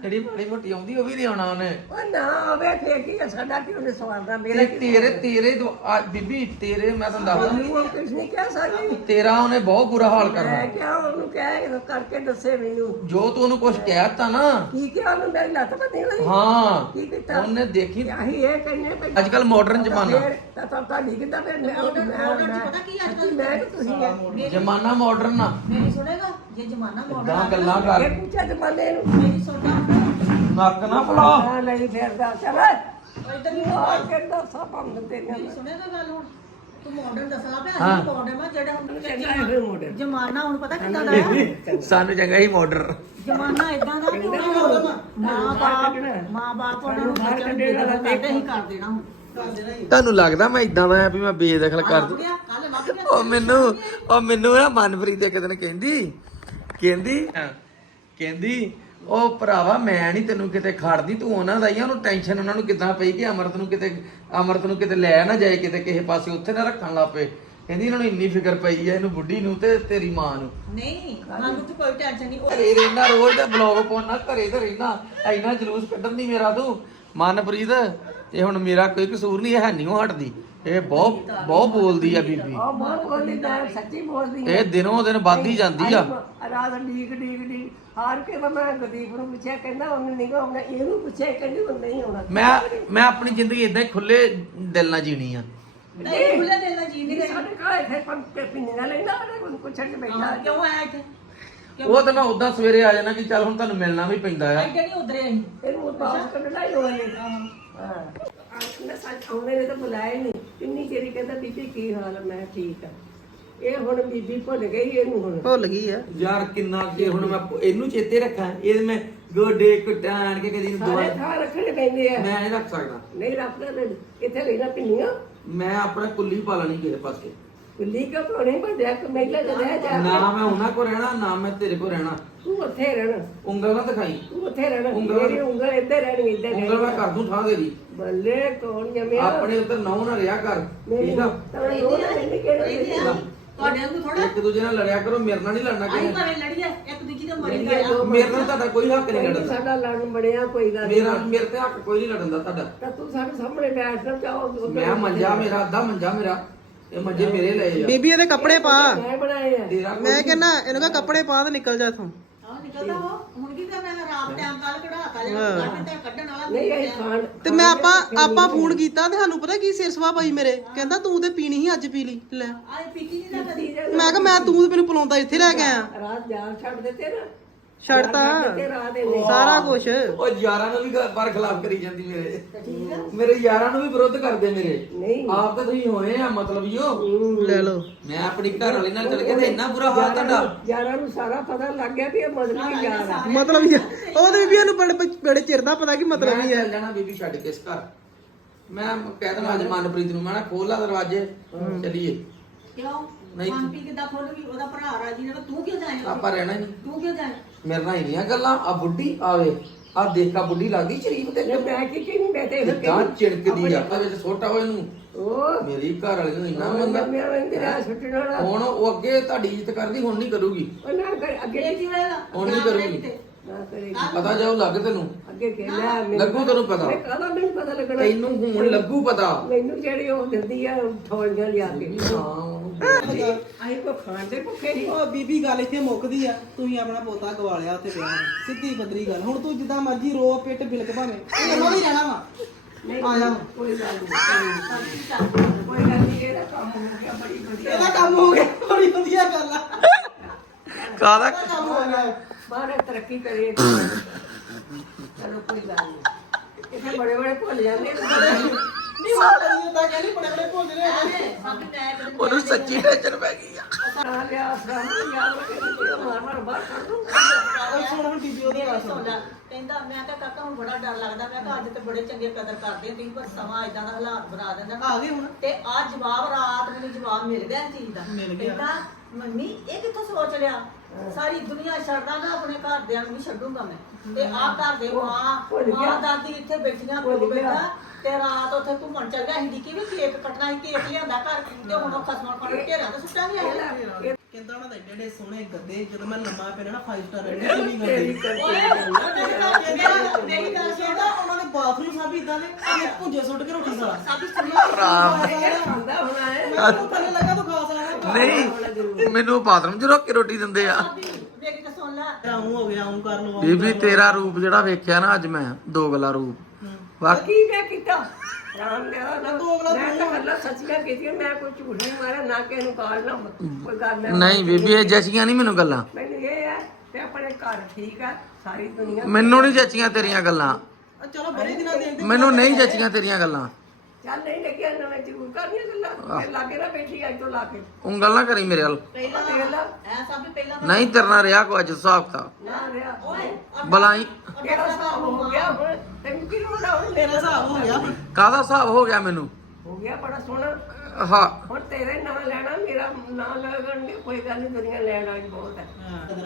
ਜਿਹੜੀ ਬੜੀ ਮੋਟੀ ਆਉਂਦੀ ਉਹ ਵੀ ਨਹੀਂ ਆਉਣਾ ਉਹਨੇ। ਉਹ ਨਾ ਆਵੇ ਫੇਰ ਕੀ ਆ, ਸਾਡਾ ਕਿਉਂ ਨਹੀਂ ਸਵਾਰਦਾ ਮੇਰਾ ਤੇ ਤੇਰੇ ਤੇਰੇ ਆ ਬੀਬੀ ਤੇਰੇ ਮੈਂ ਤੁਹਾਨੂੰ ਦੱਸਦਾ। ਮੈਨੂੰ ਉਹ ਕੁਝ ਨਹੀਂ ਕਹਿ ਸਕਦੀ ਤੇਰਾ ਉਹਨੇ ਬਹੁਤ ਬੁਰਾ ਹਾਲ ਕਰਨਾ। ਮੈਂ ਕਿਹਾ ਉਹਨੂੰ ਕਹਿ ਕਰਕੇ ਦੱਸੇ ਮੈਨੂੰ। ਜੋ ਤੂੰ ਉਹਨੂੰ ਕੁਝ ਕਹਿਤਾ ਨਾ। ਕੀ ਕਿਹਾ ਉਹਨੂੰ? ਮੇਰੀ ਲੱਤ ਬੰਨੀ ਹੋਈ। ਹਾਂ। ਕੀ ਕੀਤਾ? ਉਹਨੇ ਦੇਖੀ ਆਹੀ ਇਹ ਕਹਿੰਨੇ ਪਈ ਅੱਜ ਕੱਲ ਮਾਡਰਨ ਜ਼ਮਾਨਾ। ਫੇਰ ਤਾਂ ਤਾਂ ਤੁਹਾਡੀ ਕਿੱਦਾਂ ਫੇਰ ਮੈਂ ਮੈਂ ਪਤਾ ਕੀ ਅੱਜ ਕੱਲ੍ਹ ਮੈਂ ਕਿ ਤੁਸੀਂ ਆ ਜ਼ਮਾਨਾ ਮਾਡਰਨ ਆ। ਮੇਰੀ ਸੁਣੇਗਾ? ਜੇ ਜਮਾਨਾ ਮੋੜ ਗਾਂ ਗੱਲਾਂ ਕਰ। ਇਹ ਪੁੱਛਿਆ ਜਮਾਨੇ ਨੂੰ ਮੇਰੀ ਸੁਣਦਾ ਨੱਕ ਨਾ ਫਲਾ। ਆ ਨਹੀਂ ਫੇਰਦਾ ਚੱਲ। ਇਧਰ ਹੀ ਆ ਕਿੰਦਾ ਸਾਪਾਂ ਤੇਰੀਆਂ ਮੇਰੀ ਸੁਣੇਗਾ ਗੱਲ ਹੁਣ? ਤੂੰ ਮਾਡਰਨ ਦੱਸਣਾ ਪਿਆ ਹਾਂ। ਅਸੀਂ ਮਾਡਰਨ ਆ ਜਿਹੜਾ ਹੁਣ ਚੰਗਾ ਹੈ ਫਿਰ ਮੋੜੇ ਜਮਾਨਾ ਹੁਣ ਪਤਾ ਕਿੱਦਾਂ ਦਾ ਆ ਸਾਨੂੰ ਚੰਗਾ ਹੀ ਮਾਡਰਨ ਜਮਾਨਾ ਇਦਾਂ ਦਾ ਕਿ ਹੁਣ ਮਾਂ ਬਾਪ ਮਾਂ ਬਾਪ ਉਹਨਾਂ ਨੂੰ ਬੱਚਿਆਂ ਨੂੰ ਬੇਦਖਲ ਕਰਦੇ ਹੀ ਕਰ ਦੇਣਾ ਹੁਣ। ਤੁਹਾਨੂੰ ਲੱਗਦਾ ਮੈਂ ਇਦਾਂ ਦਾ ਆ ਵੀ ਮੈਂ ਬੇਦਖਲ ਕਰ ਦੂੰ? ਉਹ ਮੈਨੂੰ ਉਹ ਮੈਨੂੰ ਨਾ ਮਨਪ੍ਰੀਤ ਇੱਕ ਦਿਨ ਕਹਿੰਦੀ ਕਹਿੰਦੀ ਕਹਿੰਦੀ ਉਹ ਭਰਾਵਾ ਮੈਂ ਨਹੀਂ ਤੈਨੂੰ ਕਿਤੇ ਖੜਦੀ ਤੂੰ ਉਹਨਾਂ ਦਾ ਹੀ ਆ, ਉਹਨੂੰ ਟੈਨਸ਼ਨ ਉਹਨਾਂ ਨੂੰ ਕਿਦਾਂ ਪਈ ਕਿ ਅਮਰਤ ਨੂੰ ਕਿਤੇ ਅਮਰਤ ਨੂੰ ਕਿਤੇ ਲੈ ਨਾ ਜਾਏ ਕਿਤੇ ਕਿਸੇ ਪਾਸੇ ਉੱਥੇ ਨਾ ਰੱਖਣ ਲੱਪੇ ਕਹਿੰਦੀ ਇਹਨਾਂ ਨੂੰ ਇੰਨੀ ਫਿਕਰ ਪਈ ਆ ਇਹਨੂੰ ਬੁੱਢੀ ਨੂੰ ਤੇ ਤੇਰੀ ਮਾਂ ਨੂੰ। ਨਹੀਂ ਸਾਨੂੰ ਤੇ ਕੋਈ ਟੈਨਸ਼ਨ ਨਹੀਂ। ਉਹ ਘਰੇ ਰਹਿਣਾ ਰੋਜ਼ ਦਾ ਬਲੌਗ ਪਾਉਣਾ ਘਰੇ ਤੇ ਰਹਿਣਾ। ਐਨਾ ਜਲੂਸ ਕੱਢਣ ਦੀ ਮੇਰਾ ਤੂੰ। ਮਨਪ੍ਰੀਤ ਇਹ ਹੁਣ ਮੇਰਾ ਕੋਈ ਕਸੂਰ ਨਹੀਂ ਹੈ ਨਹੀਂ ਉਹ ਹਟਦੀ। ਇਹ ਬਹੁਤ ਬਹੁਤ ਬੋਲਦੀ ਆ ਬੀਬੀ। ਉਹ ਬਹੁਤ ਬੋਲਦੀ ਮੈਂ ਸੱਚੀ ਬੋਲਦੀ ਹਾਂ। ਇਹ ਦਿਨੋਂ ਦਿਨ ਵੱਧਦੀ ਜਾਂਦੀ ਆ। ਰਾਤ ਡੀਕ ਡੀਕ ਡੀਕ। ਹਾਰ ਕੇ ਤਾਂ ਮੈਂ ਗਦੀਪ ਨੂੰ ਪੁੱਛਿਆ ਕਹਿੰਦਾ ਉਹਨੇ ਨਹੀਂ ਆਉਣਾ। ਇਹਨੂੰ ਪੁੱਛਿਆ ਕਹਿੰਦੀ ਉਹ ਨਹੀਂ ਆਉਣਾ। ਮੈਂ ਮੈਂ ਆਪਣੀ ਜ਼ਿੰਦਗੀ ਇਦਾਂ ਹੀ ਖੁੱਲੇ ਦਿਲ ਨਾਲ ਜੀਣੀ ਆ। ਨਹੀਂ ਖੁੱਲੇ ਦਿਲ ਨਾਲ ਜੀ ਨਹੀਂ ਸਾਡੇ ਘਰ ਇੱਥੇ ਪੰਪ ਪਿੰਨੀਆਂ ਲੈਂਦਾ ਉਹਨੇ ਕੋਈ ਪੁੱਛਣ ਕੇ ਬੈਠਾ। ਕਿਉਂ ਆਇਆ ਇੱਥੇ? ਉਹ ਤਾਂ ਮੈਂ ਉਦਾਂ ਸਵੇਰੇ ਆ ਜਾਣਾ ਕਿ ਚੱਲ ਹੁਣ ਤੁਹਾਨੂੰ ਮਿਲਣਾ ਵੀ ਪੈਂਦਾ ਆ। ਐਡੇ ਨਹੀਂ ਉਧਰੇ ਅਸੀਂ। ਇਹਨੂੰ ਉਹ ਵਾਪਸ ਕੱਢਣਾ ਹੀ ਹੋਣੇ ਹਾਂ। ਮੈਂ ਸੱਚ ਆਉਂਦੇ ਨੇ ਤਾਂ ਬੁਲਾਇਆ ਹੀ ਨਹੀਂ ਕਿੰਨੀ ਚਿਰ ਹੀ ਕਹਿੰਦਾ ਬੀਬੀ ਕੀ ਹਾਲ ਆ? ਮੈਂ ਠੀਕ ਆ। ਇਹ ਹੁਣ ਬੀਬੀ ਭੁੱਲ ਗਈ ਇਹਨੂੰ ਹੁਣ। ਭੁੱਲ ਗਈ ਆ। ਯਾਰ ਕਿੰਨਾ ਕਿ ਹੁਣ ਮੈਂ ਇਹਨੂੰ ਚੇਤੇ ਰੱਖਾਂ। ਇਹ ਮੈਂ ਗੋਡੇ ਘਟਾਣ ਕੇ ਕਦੀ ਸਾਰੇ ਥਾਂ ਰੱਖਣੇ ਪੈਂਦੇ ਆ। ਮੈਂ ਨਹੀਂ ਰੱਖ ਸਕਦਾ। ਨਹੀਂ ਰੱਖਦਾ ਤੇ ਕਿੱਥੇ ਲੈਣਾ ਪਿੰਨੀਆਂ? ਮੈਂ ਆਪਣਾ ਕੁੱਲੀ ਪਾ ਲੈਣੀ ਕਿਸੇ ਪਾਸੇ। ਕੁੱਲੀ ਕਿਉਂ ਪਾਉਣੀ? ਵੱਡਿਆ ਕਮੇਲਾ ਤੇ ਰਹਿ ਜਾ ਨਾ ਮੈਂ ਉਹਨਾਂ ਕੋ ਰਹਿਣਾ ਨਾ ਮੈਂ ਤੇਰੇ ਕੋ ਰਹਿਣਾ। ਤੂੰ ਉੱਥੇ ਰਹਿਣਾ। ਉਂਗਲ ਨਾ ਦਿਖਾਈ। ਤੂੰ ਉੱਥੇ ਰਹਿਣਾ। ਉਂਗਲ- ਮੇਰੀ ਉਂਗਲ ਇੱਧਰ ਰਹਿਣੀ ਇੱਧਰ ਉਂਗਲ ਮੈਂ ਕਰ ਦੂੰ ਥਾਂ ਤੇਰੀ। ਬੱਲੇ ਕੌਣ ਜਮਿਆ? ਆਪਣੇ ਉੱਤੇ ਨਹੁੰ ਨਾ ਰਿਆ ਕਰ ਠੀਕ ਆ? ਨਹੀਂ ਕਿਹੜੇ ਤੁਹਾਡੇ ਨੂੰ ਥੋੜਾ ਇੱਕ ਦੂਜੇ ਨਾਲ ਲੜਿਆ ਕਰੋ ਮੇਰੇ ਨਾਲ ਨਹੀਂ ਲੜਨਾ ਅਸੀਂ ਕਿਸੇ ਭਾਵੇਂ ਲੜੀਏ ਇੱਕ ਦੂਜੀ ਦੇ ਮਰੀ ਦੋ ਮੇਰੇ ਨਾਲ ਤੁਹਾਡਾ ਕੋਈ ਹੱਕ ਨਹੀਂ ਲੜਨ ਦਾ। ਸਾਡਾ ਲੜਨ ਬਣਿਆ ਕੋਈ ਗੱਲ ਨਹੀਂ। ਮੇਰਾ ਮੇਰੇ ਤੇ ਹੱਕ ਕੋਈ ਨਹੀਂ ਲੜਨ ਦਾ ਤੁਹਾਡਾ। ਤਾਂ ਤੂੰ ਸਾਡੇ ਸਾਹਮਣੇ ਬੈਠ ਨਾ ਚਾਹੋ ਮੈਂ ਮੰਜਾ ਮੇਰਾ ਅੱਧਾ ਮੰਜਾ ਮੇਰਾ। ਇਹ ਮੰਜੇ ਮੇਰੇ ਲਏ ਆ। ਬੀਬੀ ਇਹਦੇ ਕੱਪੜੇ ਪਾ। ਮੈਂ ਬਣਾਏ ਆ। ਤੇਰਾ ਕੋਈ- ਮੈਂ ਕਹਿੰਦਾ ਇਹਨੂੰ ਕਹ ਕੱਪੜੇ ਪਾ ਤੇ ਨਿਕਲ ਜਾ ਇਥੋਂ। ਹਾਂ ਨਿਕਲਦਾ ਉਹ। ਹੁਣ ਕੀ ਕਰਨਾ ਹੈ ਰਾਤ ਟਾਈਮ ਕੱਲ ਕਢਾਤਾ ਜਿਹੜਾ ਕੱਢ ਤੇ ਕੱਢਣ ਵਾਲਾ ਨਹੀਂ ਇਹ ਖਾਣ ਤੇ ਮੈਂ ਆਪਾਂ ਆਪਾਂ ਫੋਨ ਕੀਤਾ ਤੇ ਸਾਨੂੰ ਪਤਾ ਕੀ ਸਿਰ ਸਵਾ ਪਾਈ ਮੇਰੇ। ਕਹਿੰਦਾ ਤੂੰ ਤੇ ਪੀਣੀ ਸੀ ਅੱਜ ਪੀ ਲਈ। ਲੈ। ਆਏ ਪੀਤੀ ਨਹੀਂ ਨਾ ਕਦੀ। ਮੈਂ ਕਿਹਾ ਮੈਂ ਤੂੰ ਤੇ ਮੈਨੂੰ ਪਲਾਉਂਦਾ ਇੱਥੇ ਲੈ ਕੇ ਆਇਆ। ਰਾਤ ਜਾਲ ਛੱਡ ਦਿੱਤੇ ਨਾ। ਛੱਡਤਾ ਇਹਨੇ ਸਾਰਾ ਕੁਝ ਉਹ ਯਾਰਾਂ ਨੂੰ ਵੀ ਪਰ ਖਿਲਾਫ ਕਰੀ ਜਾਂਦੀ ਮੇਰੇ। ਮੇਰੇ ਯਾਰਾਂ ਨੂੰ ਵੀ ਵਿਰੋਧ ਕਰਦੇ ਮੇਰੇ। ਨਹੀਂ। ਆਪ ਤਾਂ ਤੁਸੀਂ ਹੋਏ ਆ ਮਤਲਬ ਯੋ ਲੈ ਲਓ। ਮੈਂ ਆਪਣੀ ਘਰ ਵਾਲੀ ਨਾਲ ਚਲ ਗਿਆ ਤੇ ਇੰਨਾ ਬੁਰਾ ਹਾਲ ਤੁਹਾਡਾ। ਯਾਰਾਂ ਨੂੰ ਸਾਰਾ ਪਤਾ ਲੱਗ ਗਿਆ ਕਿ ਇਹ ਮਦਨੀ ਯਾਰ ਆ। ਮਤਲਬ। ਉਹਦੇ ਬੀਬੀ ਨੂੰ ਬੜੇ ਬੜੇ ਚਿਰ ਦਾ ਪਤਾ ਕੀ ਮਤਲਬ ਹੀ ਹੈ ਜਾਣਾ ਬੀਬੀ ਛੱਡ ਕੇ ਇਸ ਘਰ। ਮੈਂ ਕਹਿ ਦੇਣਾ ਅੱਜ ਮਨਪ੍ਰੀਤ ਨੂੰ ਮੈਂ ਨਾ ਖੋਲ ਲਾ ਦਰਵਾਜ਼ੇ ਚਲੀਏ। ਕਿਉਂ? ਨਹੀਂ। ਮਨ ਪੀ ਕਿਦਾਂ ਖੋਲ ਵੀ ਉਹਦਾ ਭਰਾ ਰਾਜੀ ਨਾਲ ਤੂੰ ਕਿਉਂ ਜਾਏਗਾ? ਆਪਾਂ ਰਹਿਣਾ ਨਹੀਂ। ਤੂੰ ਕਿਉਂ ਜਾਏ ਮੇਰੇ ਨਾਲ ਇੰਨੀਆਂ ਗੱਲਾਂ ਆ ਬੁੱਢੀ ਆਵੇ ਆ ਦੇਖਾ ਬੁੱਢੀ ਲੱਗਦੀ ਸ਼ਰੀਫ ਤੇ ਜੇ ਮੈਂ ਕੀ ਕੀ ਨਹੀਂ ਬੈਠੇ ਫਿਰ ਕਿਦਾਂ ਚਿੜਕਦੀ ਆ ਤਾਂ ਵਿੱਚ ਛੋਟਾ ਹੋਏ ਨੂੰ ਉਹ ਮੇਰੀ ਘਰ ਵਾਲੀ ਨੂੰ ਇੰਨਾ ਮੈਂ ਮੰਦਾ ਮੇਰਾ ਇੰਦਰਾ ਸੁੱਟਣ ਵਾਲਾ। ਹੁਣ ਉਹ ਅੱਗੇ ਤੁਹਾਡੀ ਇੱਜ਼ਤ ਕਰਦੀ ਹੁਣ ਨਹੀਂ ਕਰੂਗੀ। ਉਹ ਨਾ ਕਰ ਅੱਗੇ ਇਹ ਕੀ ਹੋਏਗਾ ਹੁਣ ਨਹੀਂ ਕਰੂਗੀ। ਪਤਾ ਜਾਊ ਲੱਗ ਤੈਨੂੰ। ਅੱਗੇ ਕਹਿਲਾ ਲੱਗੂ ਤੈਨੂੰ ਪਤਾ। ਮੈਂ ਕਹਦਾ ਮੈਨੂੰ ਪਤਾ ਲੱਗਣਾ? ਤੈਨੂੰ ਹੁਣ ਲੱਗੂ ਪਤਾ। ਮੈਨੂੰ ਜਿਹੜੀ ਉਹ ਦਿੰਦੀ ਆ ਥੋੜੀਆਂ ਲਿਆ ਕੇ। ਹਾਂ ਆਈ ਕੋ ਖਾਣ ਦੇ ਭੁੱਖੇ ਨਹੀਂ ਉਹ ਬੀਬੀ ਗੱਲ ਇੱਥੇ ਮੁੱਕਦੀ ਆ ਤੁਸੀਂ ਆਪਣਾ ਪੋਤਾ ਗਵਾ ਲਿਆ ਉੱਥੇ ਪਿਆ। ਸਿੱਧੀ ਪੱਧਰੀ ਗੱਲ। ਹੁਣ ਤੂੰ ਜਿੱਦਾਂ ਮਰਜ਼ੀ ਰੋ ਪਿੱਟ ਬਿਲਕ ਭਾਵੇਂ। ਇਹ ਰੋ ਹੀ ਰਹਿਣਾ ਵਾ। ਨਹੀਂ ਆ ਜਾ। ਕੋਈ ਗੱਲ ਨਹੀਂ ਕੋਈ ਗੱਲ ਨਹੀਂ। ਇਹਦਾ ਕੰਮ ਹੋ ਗਿਆ ਬੜੀ ਵਧੀਆ। ਇਹਦਾ ਕੰਮ ਹੋ ਗਿਆ ਬੜੀ ਵਧੀਆ ਗੱਲ ਆ। ਕਾਦਾ ਇਹਦਾ ਕੰਮ ਹੋ ਗਿਆ। ਬਾਹਰ ਤਰੱਕੀ ਕਰੇ ਚਲੋ ਕੋਈ ਗੱਲ ਨਹੀਂ। ਇੱਥੇ ਬੜੇ ਬੜੇ ਭੁੱਲ ਜਾਂਦੇ ਨੇ ਨਹੀਂ ਮੈਂ ਤੈਨੂੰ ਤਾਂ ਕਹਿੰਦੀ ਬੜੇ ਬੜੇ ਭੁੱਲ ਰਹੇ ਉਹਨੂੰ ਸੱਚੀ ਟੈਨਸ਼ਨ ਪੈ ਗਈ ਆ। ਉਹ ਸੁਣ ਹੁਣ ਬੀਬੀ ਉਹਦੀ ਗੱਲ ਸੁਣ। ਸੋਲਾ ਕਹਿੰਦਾ ਮੈਂ ਤਾਂ ਕਾਕਾ ਹੁਣ ਬੜਾ ਡਰ ਲੱਗਦਾ ਮੈਂ ਕਿਹਾ ਅੱਜ ਤੇ ਬੜੇ ਚੰਗੇ ਕਦਰ ਕਰਦੇ ਹੋ ਤੁਸੀਂ ਪਰ ਸਮਾਂ ਇਦਾਂ ਦਾ ਹਾਲਾਤ ਬਣਾ ਦਿੰਦਾ। ਆ ਗਏ ਹੁਣ। ਤੇ ਆ ਜਵਾਬ ਰਾਤ ਮੈਨੂੰ ਜਵਾਬ ਮਿਲ ਗਿਆ ਇਸ ਚੀਜ਼ ਦਾ। ਮਿਲ ਗਿਆ। ਕਹਿੰਦਾ ਮੰਮੀ ਇਹ ਕਿੱਥੋਂ ਸੋਚ ਲਿਆ ਸਾਰੀ ਦੁਨੀਆ ਛੱਡਦਾ ਨਾ ਆਪਣੇ ਘਰਦਿਆਂ ਨੂੰ ਵੀ ਛੱਡੂਗਾ ਮੈਂ। ਤੇ ਆ ਘਰ ਦੇ ਮਾਂ ਗਿਆ। ਮਾਂ ਦਾਦੀ ਇੱਥੇ ਬੈਠੀਆਂ ਭੁੱਲ ਗਿਆ। ਬੈਠਾ ਤੇ ਰਾਤ ਉੱਥੇ ਘੁੰਮਣ ਚੱਲ ਗਿਆ। ਹਿੰਦੀ ਕੀ ਵੀ ਕੇਕ ਕੱਟਣਾ ਸੀ ਕੇਕ ਲਿਆਂਦਾ ਘਰ। ਤੇ ਹੁਣ ਉਹ ਖਸਮਾਂ ਫੜ ਕੇ ਘੇਰਾ ਤੇ ਸੁੱਟਾਂ ਵੀ ਆਇਆ ਕਹਿੰਦਾ ਉਹਨਾਂ ਦੇ ਏਡੇ ਏਡੇ ਸੋਹਣੇ ਗੱਦੇ ਜਦੋਂ ਮੈਂ ਲੰਮਾ ਪਿਆ ਨਾ 5 ਸਟਾਰ ਰੈਡੀ ਤੇ ਵੀ ਗੱਦੇ। ਓਏ ਉਹਨੇ ਤਾਂ ਕਹਿੰਦਾ ਮੇਰੀ ਗੱਲ ਸੁਣ ਕਹਿੰਦਾ ਉਹਨਾਂ ਦੇ ਬਾਥਰੂਮ ਸਭ ਇਦਾਂ ਦੇ ਇਹ ਭੁੰਜੇ ਸੁੱਟ ਕੇ ਰੋਟੀ ਖਾ। ਸਾਡੀ ਸੁਣਿਆ ਖਾਂਦਾ ਹੋਣਾ ਹੈ। ਮੈਂ ਤੂੰ ਥੱਲੇ ਲੱਗਾ ਤੂੰ ਨਹੀਂ ਮੈਨੂੰ ਬਾਥਰੂਮ 'ਚ ਰੋਕ ਕੇ ਰੋਟੀ ਦਿੰਦੇ ਆ। ਸਾਡੀ ਮੇਰੀ ਤਾਂ ਸੁਣ ਲੈ ਆਉਂ ਹੋ ਗਿਆ ਆਉਂ ਕਰ ਲਓ ਆਊਂ ਬੀਬੀ। ਤੇਰਾ ਰੂਪ ਜਿਹੜਾ ਵੇਖਿਆ ਨਾ ਅੱਜ ਮੈਂ ਦੋਗਲਾ ਰੂਪ। ਵਾਕਈ ਕੀ ਮੈਂ ਕੀਤਾ? ਰਾਮ ਨੇ ਨਾ ਦੋ ਅਗਲਾ ਮੈਂ ਤਾਂ ਅੱਲਾ ਸੱਚੀਆਂ ਕੀਤੀਆਂ ਮੈਂ ਕੋਈ ਝੂਠ ਨਹੀਂ ਮਾਰਿਆ ਨਾ ਕਿਸੇ ਨੂੰ ਕਾਲ ਨਾ ਕੋਈ ਗੱਲ ਨਹੀਂ ਬੀਬੀ ਇਹ ਜੱਚੀਆਂ ਨਹੀਂ ਮੈਨੂੰ ਗੱਲਾਂ। ਮੈਨੂੰ ਇਹ ਹੈ ਤੇ ਆਪਣੇ ਘਰ ਠੀਕ ਆ ਸਾਰੀ ਦੁਨੀਆ ਮੈਨੂੰ ਨਹੀਂ ਜੱਚੀਆਂ ਤੇਰੀਆਂ ਗੱਲਾਂ। ਆ ਚਲੋ ਬੜੇ ਦਿਨਾਂ ਦੇ ਦੇ ਮੈਨੂੰ ਨਹੀਂ ਜੱਚੀਆਂ ਤੇਰੀਆਂ ਗੱਲਾਂ। ਚੱਲ ਨਹੀਂ ਲੱਗਿਆ ਨਾ ਮੈਂ ਜ਼ਰੂਰ ਕਰਨੀਆਂ ਗੱਲਾਂ। ਮੈਂ ਲਾਗੇ ਨਾ ਬੈਠੀ ਅੱਜ ਤੋਂ ਲਾ ਕੇ। ਉਂਗਲ ਨਾ ਕਰੀ ਮੇਰੇ ਵੱਲ। ਪਹਿਲਾਂ ਦੇਖ ਲਾ। ਐ ਸਭ ਪਹਿਲਾਂ ਨਹੀਂ ਤਰਨਾ ਰਿਹਾ ਕੋ ਅੱਜ ਹਿਸਾਬ ਤਾਂ ਨਾ ਰਿਹਾ। ਓਏ ਬਲਾਈ। ਕਿਹੜਾ ਹਿਸਾਬ ਹੋ ਗਿਆ? ਹੁਣ ਤੈਨੂੰ ਕੀ ਲੋੜ ਆ? ਹੁਣ ਤੇਰਾ ਹਿਸਾਬ ਹੋ ਗਿਆ। ਕਾਹਦਾ ਹਿਸਾਬ ਹੋ ਗਿਆ ਮੈਨੂੰ? ਹੋ ਗਿਆ ਬੜਾ ਸੋਹਣਾ। ਹਾਂ। ਹੁਣ ਤੇਰੇ ਨਾਂ ਲੈਣਾ ਮੇਰਾ ਨਾਂ ਲੱਗਣ ਦੀ ਕੋਈ ਗੱਲ ਨਹੀਂ ਦੁਨੀਆ ਲੈਣ ਵਾਲੀ ਬਹੁਤ ਹੈ।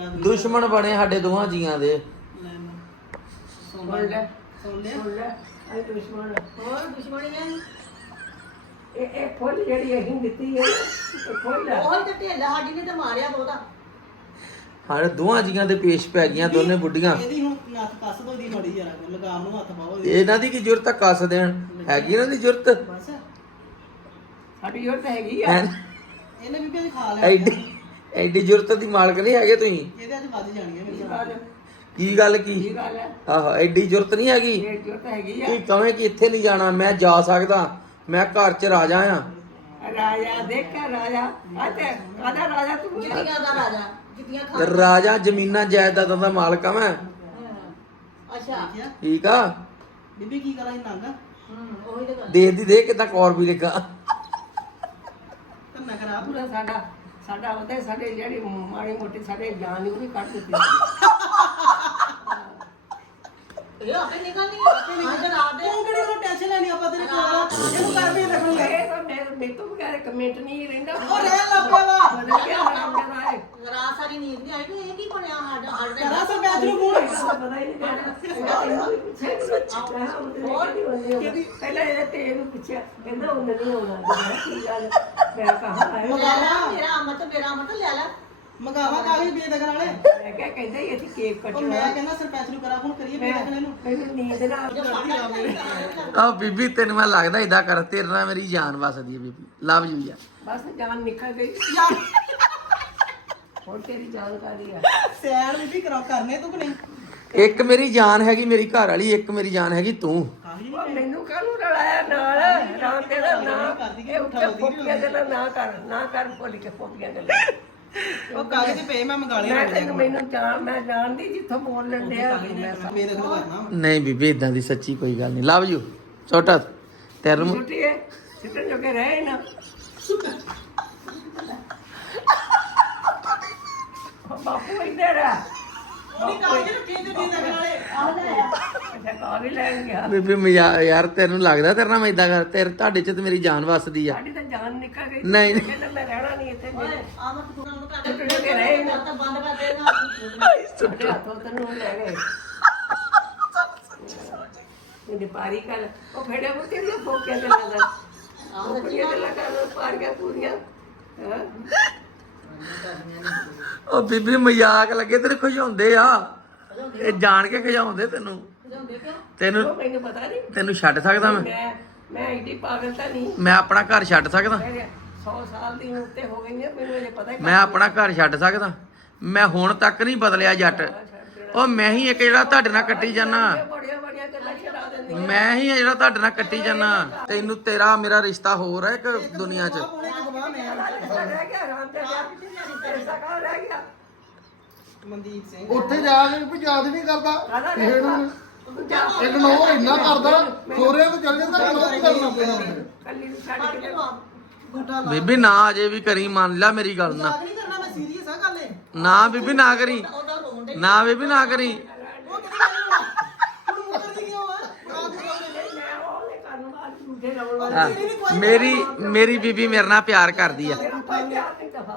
ਦੁਸ਼ਮਣ ਬਣੇ ਸਾਡੇ ਦੋਹਾਂ ਜੀਆਂ ਦੇ। ਸੁਣ ਲੈ। ਸੁਣ ਲੈ। ਇਹ ਦੁਸ਼ਮਣ ਹੋਰ ਦੁਸ਼ਮਣੀ ਹੈ ਇਹ ਇਹ ਫੁੱਲ ਜਿਹੜੀ ਅਸੀਂ ਦਿੱਤੀ ਹੈ ਨਾ, ਇਹ ਫੁੱਲ ਹੈ ਉਹ ਤੇ ਢੇਲਾ ਸਾਡੀ ਨੇ ਤੇ ਮਾਰਿਆ ਬਹੁਤਾ। ਹਾਂ ਦੋਹਾਂ ਜੀਆਂ ਦੇ ਪੇਸ਼ ਪੈ ਗਈਆਂ ਦੋਨੇ ਬੁੱਢੀਆਂ। ਇਹਦੀ ਹੁਣ ਨੱਥ ਕੱਸ ਦੋ ਦੀ ਮੜੀ ਯਾਰ ਲਗਾਮ ਨੂੰ ਹੱਥ ਪਾਓ ਇਹਦੀ। ਇਹਨਾਂ ਦੀ ਕੀ ਜ਼ਰੂਰਤ ਆ ਕੱਸ ਦੇਣ? ਹੈਗੀ ਇਹਨਾਂ ਦੀ ਜ਼ਰੂਰਤ? ਬਸ। ਸਾਡੀ ਜ਼ਰੂਰਤ ਹੈਗੀ ਆ। ਹੈਂ? ਇਹਨੇ ਵੀ ਭੇਜ ਖਾ ਲਿਆ ਐਡੀ ਐਡੀ ਜ਼ਰੂਰਤ ਦੀ ਮਾਲਕ ਨਹੀਂ ਹੈਗੇ ਤੁਸੀਂ। ਇਹਦੇ ਅੱਜ ਵੱਧ ਜਾਣੀ ਹੈ ਮੇਰੀ ਕੀ ਗੱਲ ਕੀ? ਕੀ ਗੱਲ ਹੈ? ਆਹੋ ਐਡੀ ਜ਼ਰੂਰਤ ਨਹੀਂ ਹੈਗੀ? ਇਹ ਜ਼ਰੂਰਤ ਹੈਗੀ ਆ। ਕੀ ਕਵੇਂ ਕਿ ਇੱਥੇ ਨਹੀਂ ਜਾਣਾ? ਮੈਂ ਜਾ ਸਕਦਾ। ਮੈਂ ਘਰ 'ਚ ਰਾਜਾ ਆ। ਰਾਜਾ ਦੇਖਿਆ ਰਾਜਾ। ਅਤੇ ਕਾਹਦਾ ਰਾਜਾ ਤੂੰ? ਜਿੱਤੀਆਂ ਦਾ ਰਾਜਾ। ਜਿੱਤੀਆਂ ਖਾ ਰਾਜਾ ਜ਼ਮੀਨਾਂ ਜਾਇਦਾਦਾਂ ਦਾ ਮਾਲਕ ਆ ਮੈਂ। ਅੱਛਾ। ਠੀਕ ਆ? ਬੀਬੀ ਕੀ ਕਰਾਂ ਨੰਗ ਹੂੰ ਉਹੀ ਤੇ ਗੱਲ। ਦੇਖ ਦੀ ਦੇ ਕਿਦਾਂ ਕੌਰ ਵੀ ਲੱਗਾ। ਕੰਨਾ ਖਰਾਬ ਪੂਰਾ ਸਾਡਾ ਸਾਡਾ ਉਹਦੇ ਸਾਡੇ ਜਿਹੜੀ ਮਾੜੀ ਮੋਟੀ ਸਾਡੇ ਜਾਨ ਉਹ ਵੀ ਕੱਢ ਦਿੱਤੀ। ਇਹ ਆਪੇ ਨਿਕਲਣੀ ਹੈ ਅੱਜ ਰਾਤ ਦੇ। ਤੂੰ ਕਿਹੜੀ ਉਹਨੂੰ ਟੈਨਸ਼ਨ ਲੈਣੀ ਆਪਾਂ ਤੇਰੇ ਕੋਲ ਆ। ਇਹਨੂੰ ਕਰ ਵੀ ਰੱਖਣੀ ਹੈ ਇਹ ਤਾਂ ਮੇਰੇ ਮੇਰੇ ਤੋਂ ਬਗੈਰ ਕਮੈਂਟ ਨਹੀਂ ਰਹਿੰਦਾ। ਉਹ ਰਹਿ ਲੱਪਾ ਵਾ ਬਦਲ ਗਿਆ ਹਰਾਮ ਜਾਨਾ ਹੈ ਰਾਤ ਸਾਰੀ ਨੀਂਦ ਨਹੀਂ ਆਈ ਕਿ ਇਹ ਕੀ ਬਣਿਆ ਸਾਡਾ? ਸਾਡੇ ਕਰਾ ਸਰਪੰਚ ਨੂੰ ਫੋਨ ਪਤਾ ਹੀ ਨਹੀਂ ਕਹਿੰਦਾ? ਪਹਿਲਾਂ ਇਹ ਤੇ ਇਹਨੂੰ ਪੁੱਛਿਆ ਕਹਿੰਦਾ ਉਹ ਨਹੀਂ ਆਉਣਾ ਕੀ ਗੱਲ? ਮੈਂ ਕਹਾ ਆਇਆ ਮੇਰਾ ਅਮਤ ਮੇਰਾ ਅਮਤ ਲੈ ਲੈ। ਮੰਗਾਵਾ ਕਾਲੀ ਬੇਦਗਰ ਵਾਲੇ? ਮੈਂ ਕਿਹਾ ਕਹਿੰਦਾ ਅਸੀਂ ਕੇਕ ਉਹ ਕੱਟਣਾ ਮੈਂ ਕਹਿੰਦਾ ਸਰਪੰਚ ਨੂੰ ਕਰਾ ਫੋਨ ਕਰੀਏ ਬੇਦਗਰ ਨੂੰ ਮੈਨੂੰ ਨੀਂਦ ਨਾ। ਆ ਬੀਬੀ ਤੈਨੂੰ ਮੈਂ ਲੱਗਦਾ ਇਦਾਂ ਕਰ ਤੇਰੇ ਨਾਲ ਮੇਰੀ ਜਾਨ ਵਸਦੀ ਹੈ ਬੀਬੀ। ਲਵ ਯੂ ਯਾਰ। ਬਸ ਜਾਨ ਨਿਕਲ ਗਈ। ਹੋਰ ਤੇਰੀ ਜਾਣਕਾਰੀ ਆ। ਸੈਣ ਬੀਬੀ ਕਰਾ ਕਰਨੇ ਤੂੰ ਕਿ ਨਹੀਂ? ਇੱਕ ਮੇਰੀ ਜਾਨ ਹੈਗੀ ਮੇਰੀ ਘਰ ਵਾਲੀ ਇੱਕ ਮੇਰੀ ਜਾਨ ਹੈਗੀ ਤੂੰ। ਉਹ ਮੈਨੂੰ ਕਾਹਨੂੰ ਰਲਾਇਆ ਨਾਲ? ਨਾ ਤੇਰਾ ਨਾ। ਇਹ ਉੱਤੇ ਫੋਪੀਆਂ ਗੱਲਾਂ ਨਾ ਕਰ ਨਾ ਕਰ ਭੁੱਲ ਕੇ ਫੋਪੀਆਂ ਗੱਲਾਂ। ਉਹ ਕਾਗਜ਼ ਪਏ? ਮੈਂ ਮੰਗਾ ਲਏ ਮੈਂ ਤੈਨੂੰ ਮੈਨੂੰ ਜਾਣ ਮੈਂ ਜਾਣਦੀ ਜਿੱਥੋਂ ਬੋਲਣ ਡਿਆ ਮੈਂ ਬੇਦਗਰ ਕਰਨਾ ਵਾ। ਨਹੀਂ ਬੀਬੀ ਇਦਾਂ ਦੀ ਸੱਚੀ ਕੋਈ ਗੱਲ ਨਹੀਂ। Love you. ਛੋਟਾ ਤੇਰੇ ਨੂੰ ਛੁੱਟੀ ਹੈ ਸਿੱਟਣ ਜੋਗੇ ਰਹੇ ਨਾ। ਬਾਪੂ ਇੱਧਰ ਆ। ਉਹਨੇ ਕਾਗਜ਼ ਰੱਖੇ ਤੇ ਬੇਦਗਰ ਵਾਲੇ ਅੱਛਾ ਕਾਹ ਵੀ ਲੈਣ ਗਿਆ ਬੀਬੀ ਮਜ਼ਾ- ਯਾਰ ਤੈਨੂੰ ਲੱਗਦਾ ਤੇਰੇ ਨਾਲ ਮੈਂ ਇਦਾਂ ਕਰ ਤੇਰੇ ਤੁਹਾਡੇ ਚ ਤੇ ਮੇਰੀ ਜਾਨ ਵਸਦੀ ਆ। ਸਾਡੀ ਤਾਂ ਜਾਨ ਨਿਕਲ ਗਈ। ਨਹੀਂ। ਨਹੀਂ। ਕਹਿੰਦਾ ਮੈਂ ਰਹਿਣਾ ਨਹੀਂ ਇੱਥੇ ਓਏ ਅਮਤ ਤੂੰ ਨੂੰ ਕਰ ਜੋਗੇ ਰਹੇ ਨਾ ਤਾਂ ਬੰਦ ਕਰ ਦੇਗਾ ਸਾਡੇ ਹੱਥੋਂ ਤੈਨੂੰ ਲੈ ਗਏ। ਇਹਦੇ ਪਾਰੀ ਕਰ। ਉਹ ਫੇੜੇ ਮੁੱਤੇ ਨਾ ਫੋਕਿਆ ਤੇ ਲੱਗਦਾ ਆਹ ਕੁੜੀਆਂ ਤੇ ਲੱਗਾ ਪਾਰੀਆਂ ਪੂਰੀਆਂ। ਹਾਂ? ਉਹ ਬੀਬੀ ਮਜ਼ਾਕ ਲੱਗੇ ਤੇਰੇ ਖੁਸ਼ਾਉਂਦੇ ਆ। ਇਹ ਜਾਣ ਕੇ ਖਿਜਾਉਂਦੇ ਤੈਨੂੰ। ਜਾਂਦੇ ਕਿਉਂ? ਤੈਨੂੰ ਉਹ ਮੈਨੂੰ ਪਤਾ ਨਹੀਂ। ਤੈਨੂੰ ਛੱਡ ਸਕਦਾ ਮੈਂ। ਮੈਂ ਮੈਂ ਐਡੀ ਪਾਗਲ ਤਾਂ ਨਹੀਂ। ਮੈਂ ਆਪਣਾ ਘਰ ਛੱਡ ਸਕਦਾ। ਮੈਂ 100 ਸਾਲ ਦੀ ਉੱਤੇ ਹੋ ਗਈ ਹੈ ਮੈਨੂੰ ਇਹ ਪਤਾ ਹੀ ਮੈਂ ਆਪਣਾ ਘਰ ਛੱਡ ਸਕਦਾ। ਮੈਂ ਹੁਣ ਤੱਕ ਨਹੀਂ ਬਦਲਿਆ ਜੱਟ। ਉਹ ਮੈਂ ਹੀ ਇੱਕ ਜਿਹੜਾ ਤੁਹਾਡੇ ਨਾਲ ਕੱਟੀ ਜਾਣਾ ਬੜੀਆਂ ਬੜੀਆਂ ਗੱਲਾਂ ਛਡਾ ਦਿੰਦੀ ਮੈਂ ਹੀ ਆ ਜਿਹੜਾ ਤੁਹਾਡੇ ਨਾਲ ਕੱਟੀ ਜਾਣਾ ਤੈਨੂੰ ਤੇਰਾ ਮੇਰਾ ਰਿਸ਼ਤਾ ਹੋਰ ਹੈ ਇੱਕ ਦੁਨੀਆ 'ਚ। ਉਹਨੇ ਗਵਾ ਮੈਂ ਰਹਿ ਗਿਆ ਆਰਾਮ ਤੇ ਜਾ ਐਸਾ ਕਾ ਰਹਿ ਗਿਆ ਮਨਦੀਪ ਸਿੰਘ। ਉੱਥੇ ਜਾ ਕੇ ਵੀ ਯਾਦ ਨਹੀਂ ਕਰਦਾ। ਕਾਹਦਾ ਕਿਸੇ ਨੂੰ ਜਾ। ਇਗਨੋਰ ਇੰਨਾ ਕਰਦਾ ਸੋਹਰਿਆਂ ਤੋਂ ਚੱਲ ਜਾਂਦਾ ਇਗਨੋਰ ਕਰਨਾ ਪੈਣਾ ਉਹਨੇ। ਕੱਲੀ ਨੂੰ ਛੱਡ ਕੇ ਗੁੱਟਾ ਲਾ ਬੀਬੀ ਨਾ ਅਜੇ ਵੀ ਕਰੀ ਮੰਨ ਲੈ ਮੇਰੀ ਗੱਲ ਨਾ। ਮਜ਼ਾਕ ਨਹੀਂ ਕਰਨਾ ਮੈਂ ਸੀਰੀਅਸ ਆ ਗੱਲ ਏ ਨਾ ਬੀਬੀ ਨਾ ਕਰੀ। ਉਹਦਾ ਰੋਣ ਦੇ ਨਾ ਬੀਬੀ ਨਾ ਕਰੀ। ਉਹ ਕਿਹਦੀ ਗੱਲ ਹੋਣਾ ਤੂੰ ਮੁਕਰਦੀ ਕਿਉਂ ਆ ਰਾਤ ਨੂੰ ਮੈਂ ਉਹਨੇ ਕਰਨ ਬਾਅਦ ਝੂਠੇ ਲਾਉਣ ਵਾਲਾ ਹਾਂ, ਮੇਰੀ ਮੇਰੀ ਬੀਬੀ ਮੇਰੇ ਨਾਲ ਪਿਆਰ ਕਰਦੀ ਆ।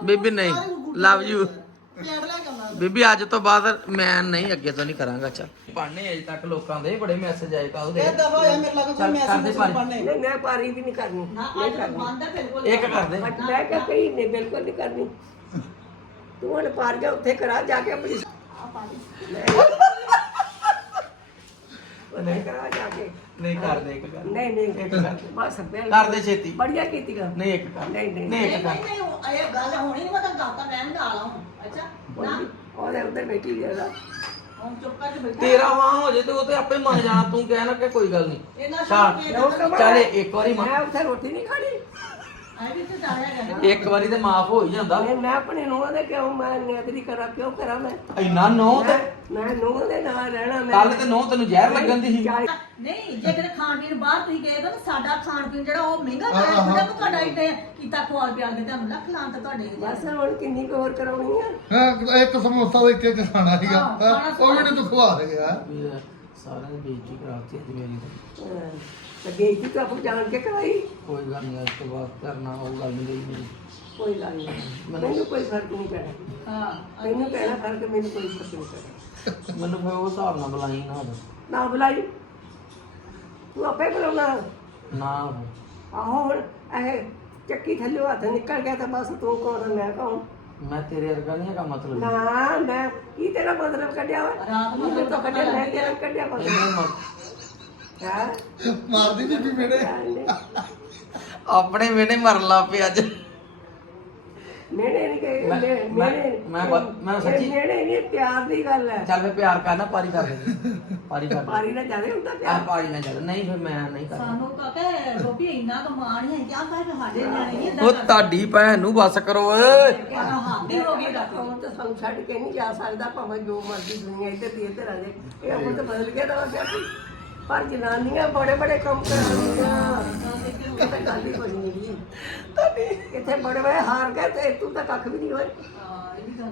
ਬੀਬੀ ਨਹੀਂ ਲਵ ਯੂ ਪਲੇਟ ਲੈ ਕੇ ਆਉਣਾ ਬੀਬੀ ਅੱਜ ਤੋਂ ਬਾਅਦ ਮੈਂ ਨਹੀਂ ਅੱਗੇ ਤੋਂ ਨਹੀਂ ਕਰਾਂਗਾ ਚੱਲ ਪੜਨੇ ਅਜੇ ਤੱਕ ਲੋਕਾਂ ਦੇ ਬੜੇ ਮੈਸੇਜ ਆਏ ਕੱਲ ਦੇ ਇਹ ਦਫਾ ਹੋਇਆ ਮੇਰੇ ਲਾਗੇ ਕੋਈ ਚੱਲ ਮੈਸੇਜ ਕਰਦੇ ਨਹੀਂ। ਪੜਨੇ ਨਹੀਂ ਮੈਂ ਪਾਰੀ ਵੀ ਨਹੀਂ ਕਰਨੀ। ਨਾ ਅੱਜ ਤਾਂ ਬੰਦ ਹੈ ਬਿਲਕੁਲ ਇੱਕ ਕਰਦੇ। ਅੱਜ ਮੈਂ ਕਿਹਾ ਕਹੀ ਨਹੀਂ ਬਿਲਕੁਲ ਨਹੀਂ ਕਰਨੀ। ਤੂੰ ਹੁਣ ਪਾਰ ਜਾ ਉੱਥੇ ਕਰਾ ਜਾ ਕੇ ਆਪਣੀ ਨਹੀਂ ਕਰਾ ਜਾ ਕੇ। ਨਹੀਂ ਕਰਦੇ ਇੱਕ ਗੱਲ। ਨਹੀਂ ਨਹੀਂ। ਇੱਕ ਕਰ ਬਸ ਬਿਲਕੁਲ ਕਰਦੇ ਛੇਤੀ। ਬੜੀਆ ਕੀਤੀ ਗਾ ਨਹੀਂ ਇੱਕ ਕਰ ਨਹੀਂ ਨਹੀਂ। ਨਹੀਂ ਇੱਕ ਕਰ ਨਹੀਂ ਨਹੀਂ ਉਹ- ਇਹ ਗੱਲ ਹੋਣੀ ਨਹੀਂ ਮੈਂ ਤਾਂ ਦਾਤਾ ਰਹਿਣ ਦਾ ਆਲਾ ਹੂੰ ਅੱਛਾ ਨਾ। ਉਹਦੇ ਉੱਤੇ ਬੈਠੀ ਜਿਹੜਾ ਹੁਣ ਚੁੱਪ ਕਰਕੇ ਬੈਠਾ। ਤੇਰਾ ਹਾਂ ਹੋ ਜੇ ਤੇ ਉਹ ਤੇ ਆਪੇ ਮੰਨ ਜਾਣਾ। ਤੂੰ ਕਹਿਣਾ ਕਿ ਕੋਈ ਗੱਲ ਨਹੀਂ ਇਹਨਾਂ ਚੱਲ ਸ਼ੌਕ ਚੱਲ ਇੱਕ ਵਾਰੀ ਮਾਂ ਮੈਂ ਉੱਥੇ ਰੋਟੀ ਨਹੀਂ ਖਾਣੀ। ਇੱਕ ਵਾਰੀ ਤੇ ਮਾਫ ਹੋ ਹੀ ਜਾਂਦਾ। ਮੈਂ ਮੈਂ ਆਪਣੇ ਨੂੰਹ ਦੇ ਕਿਉਂ ਮੈਂ ਨਿਯਤਰੀ ਕਰਾਂ ਕਿਉਂ ਕਰਾਂ ਮੈਂ? ਇੰਨਾ ਨੋ ਤੇ? ਮੈਂ ਨੂੰਹ ਦੇ ਨਾਲ ਰਹਿਣਾ ਮੈਂ ਕੱਲ ਤੇ ਨੋ ਤੈਨੂੰ ਜ਼ਹਿਰ ਲੱਗਣ ਦੀ ਸੀ। ਨਹੀਂ ਜੇ ਕਿਤੇ ਖਾਣ ਪੀਣ ਬਾਹਰ ਤੁਸੀਂ ਗਏ ਤਾਂ ਸਾਡਾ ਖਾਣ ਪੀਣ ਜਿਹੜਾ ਉਹ ਮਹਿੰਗਾ ਪਿਆ ਹੁੰਦਾ ਤੁਹਾਡਾ ਇੱਥੇ ਕੀਤਾ ਖਵਾਲ ਪਿਆ ਕੇ ਤੁਹਾਨੂੰ ਲੱਖ ਲਾਂ ਤਾਂ ਤੁਹਾਡੇ ਬਸ ਹੁਣ ਕਿੰਨੀ ਕੁ ਹੋਰ ਕਰਾਉਣੀ ਆ? ਹਾਂ ਇੱਕ ਸਮੋਸਾ ਦੇ ਇੱਕ ਚ ਖਾਣਾ ਸੀਗਾ। ਹਾਂ, ਉਹ ਵੀ ਨੀ ਤੂੰ ਖਵਾ ਰਿਹਾ। ਵੀ ਸਾਰਿਆਂ ਨੇ ਬੇਇੱਜ਼ਤੀ ਕਰਾਤੀ ਅੱਜ ਮੇਰੀ ਤਾਂ। ਬੇਇੱਜ਼ਤੀ ਤਾਂ ਆਪ ਜਾਣ ਕੇ ਕਰਾਈ। ਕੋਈ ਗੱਲ ਨਹੀਂ ਅੱਜ ਤੋਂ ਬਾਅਦ ਕਰਨਾ ਉਹ ਗੱਲ ਨਹੀਂ ਮੇਰੀ। ਕੋਈ ਗੱਲ ਨਹੀਂ। ਮੈਨੂੰ ਕੋਈ ਫ਼ਰਕ ਨਹੀਂ ਪੈਣਾ। ਹਾਂ ਮੈਨੂੰ ਕਹਿਣਾ ਫ਼ਰਕ ਮੈਨੂੰ ਕੋਈ ਫ਼ਰਕ ਨਹੀਂ ਪੈਣਾ। ਮੈਨੂੰ ਫਿਰ ਉਹ ਹਿਸਾਬ ਨਾਲ ਬੁਲਾਈ ਨਾ ਉਦੋਂ। ਨਾ ਬੁਲਾਈ। ਤੂੰ ਆਪੇ ਬੁਲਾਉਣਾ। ਨਾ। ਆਹੋ ਹੁਣ ਇਹ ਚੱਕੀ ਥੱਲੇ ਹੱਥ ਨਿਕਲ ਗਿਆ ਤਾਂ ਬਸ ਤੂੰ ਕੌਣ ਆ, ਮੈਂ ਕੌਣ? ਮੈਂ ਤੇਰੇ ਵਰਗਾ ਨਹੀਂ ਹੈਗਾ ਮਤਲਬ। ਨਾ ਮੈਂ ਕੀ ਤੇਰਾ ਮਤਲਬ ਕੱਢਿਆ ਵਾ? ਰਾਤ ਨੂੰ ਤਾਂ ਕੱਢਿਆ? ਮੈਂ ਤੇਰਾ ਕੱਢਿਆ ਮਤਲਬ। ਇਹਨੇ ਮ- ਹਾਂ ਮਾਰਦੀ ਬੀਬੀ ਮੇਰੇ। ਆਪਣੇ ਵੇਣੇ ਮਰਨ ਲੱਗ ਪਏ ਅੱਜ। ਮੇਰੇ ਨਹੀਂ ਕਹੇ ਮੈਂ- ਮੇਰੇ ਮੈਂ- ਮੈਂ ਬ- ਮੈਂ ਸੱਚੀ- ਮੇਰੇ ਨਹੀਂ ਪਿਆਰ ਦੀ ਗੱਲ ਹੈ। ਚੱਲ ਫੇ ਪਿਆਰ ਕਰਨਾ ਪਾਰੀ ਕਰ ਦੇ। ਪਾਰੀ ਕਰ ਦੇ। ਪਾਰੀ ਨਾ ਜਾਦੇ ਹੁੰਦਾ ਆ ਪਿਆਰ ਪਾਰੀ ਨਾ ਚੱਲ। ਨਹੀਂ ਫਿਰ ਮੈਂ ਨਹੀਂ ਕਰਦਾ ਸਾਨੂੰ ਕਾਕੇ ਗੋਪੀ ਇੰਨਾ ਕਮਾਨ ਹੈ ਜਾਂ ਕਰ ਸਾਡੇ ਨਿਆਣੇ ਨਹੀਂ ਉਹ ਤੁਹਾਡੀ ਭੈਣ ਨੂੰ ਬਸ ਕਰੋ ਓਏ। ਹਾਦੀ ਹੋ ਗਈ ਗੱਲ। ਉਹ ਤਾਂ ਸਾਨੂੰ ਛੱਡ ਕੇ ਨਹੀਂ ਜਾ ਸਕਦਾ ਭਾਵੇਂ ਜੋ ਮਰਜ਼ੀ ਦੁਨੀਆ ਇੱਧਰ ਦੀ ਇੱਧਰ ਆ ਜਾਏ। ਇਹ ਹੁਣ ਤਾਂ ਬਦਲ ਗਿਆ ਤਾਂ ਵਸਿਆ ਪਰ ਜਨਾਨੀਆਂ ਬੜੇ ਬੜੇ ਕੰਮ ਕਰਦੀਆਂ ਇਹ ਤਾਂ ਗੱਲ ਹੀ ਕੋਈ ਨਹੀਂ ਜੀ। ਇੱਥੇ ਬੜੇ ਬੜੇ ਹਾਰ ਗਏ ਤੇ ਤੂੰ ਤਾਂ ਕੱਖ ਵੀ ਨਹੀਂ ਹੋਏ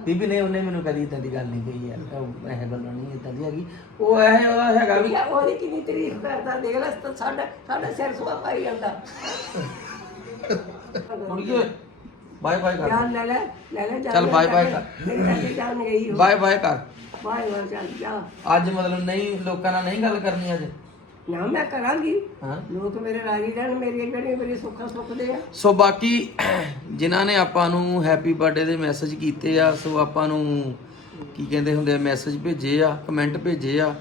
ਬੀਬੀ ਨੇ ਉਹਨੇ ਮੈਨੂੰ ਕਦੀ ਇਦਾਂ ਦੀ ਗੱਲ ਨਹੀਂ ਕਹੀ ਯਾਰ ਉਹ ਇਹ ਗੱਲਾਂ ਨਹੀਂ ਇਦਾਂ ਦੀ ਹੈਗੀ। ਉਹ ਇਹ ਉਹਦਾ ਹੈਗਾ ਵੀ ਉਹਦੀ ਕਿੰਨੀ ਤਾਰੀਫ ਕਰਦਾ ਦੇਖ ਲੈ ਤਾਂ ਸਾਡਾ ਸਾਡਾ ਸਿਰ ਸੁਆ ਪਾਈ ਜਾਂਦਾ। ਬਾਏ ਬਾਏ ਕਰ। ਲੈ ਲੈ ਲੈ ਲੈ ਚੱਲ ਬਾਏ ਬਾਏ। ਕਰ। ਬਾਏ ਬਾਏ ਕਰ। ਬਾਏ ਬਾਏ ਚੱਲ ਜਾ। ਅੱਜ ਮਤਲਬ ਨਹੀਂ ਲੋਕਾਂ ਨਾਲ ਨਹੀਂ ਗੱਲ ਕਰਨੀ ਅੱਜ। ਨਾ ਮੈਂ ਕਰਾਂਗੀ। ਹਾਂ। ਲੋਕ ਮੇਰੇ ਰਾਜੀ ਰਹਿਣ ਮੇਰੀ ਜਿਹੜੀ ਮੇਰੀ ਸੁੱਖਾਂ ਸੁੱਖਦੇ ਆ। ਸੋ ਬਾਕੀ ਜਿਨ੍ਹਾਂ ਨੇ ਆਪਾਂ ਨੂੰ ਹੈਪੀ ਬਰਥਡੇ ਦੇ ਮੈਸੇਜ ਕੀਤੇ ਆ ਸੋ ਆਪਾਂ ਨੂੰ ਕੀ ਕਹਿੰਦੇ ਹੁੰਦੇ ਆ ਮੈਸੇਜ ਭੇਜੇ ਆ ਕਮੈਂਟ ਭੇਜੇ ਆ।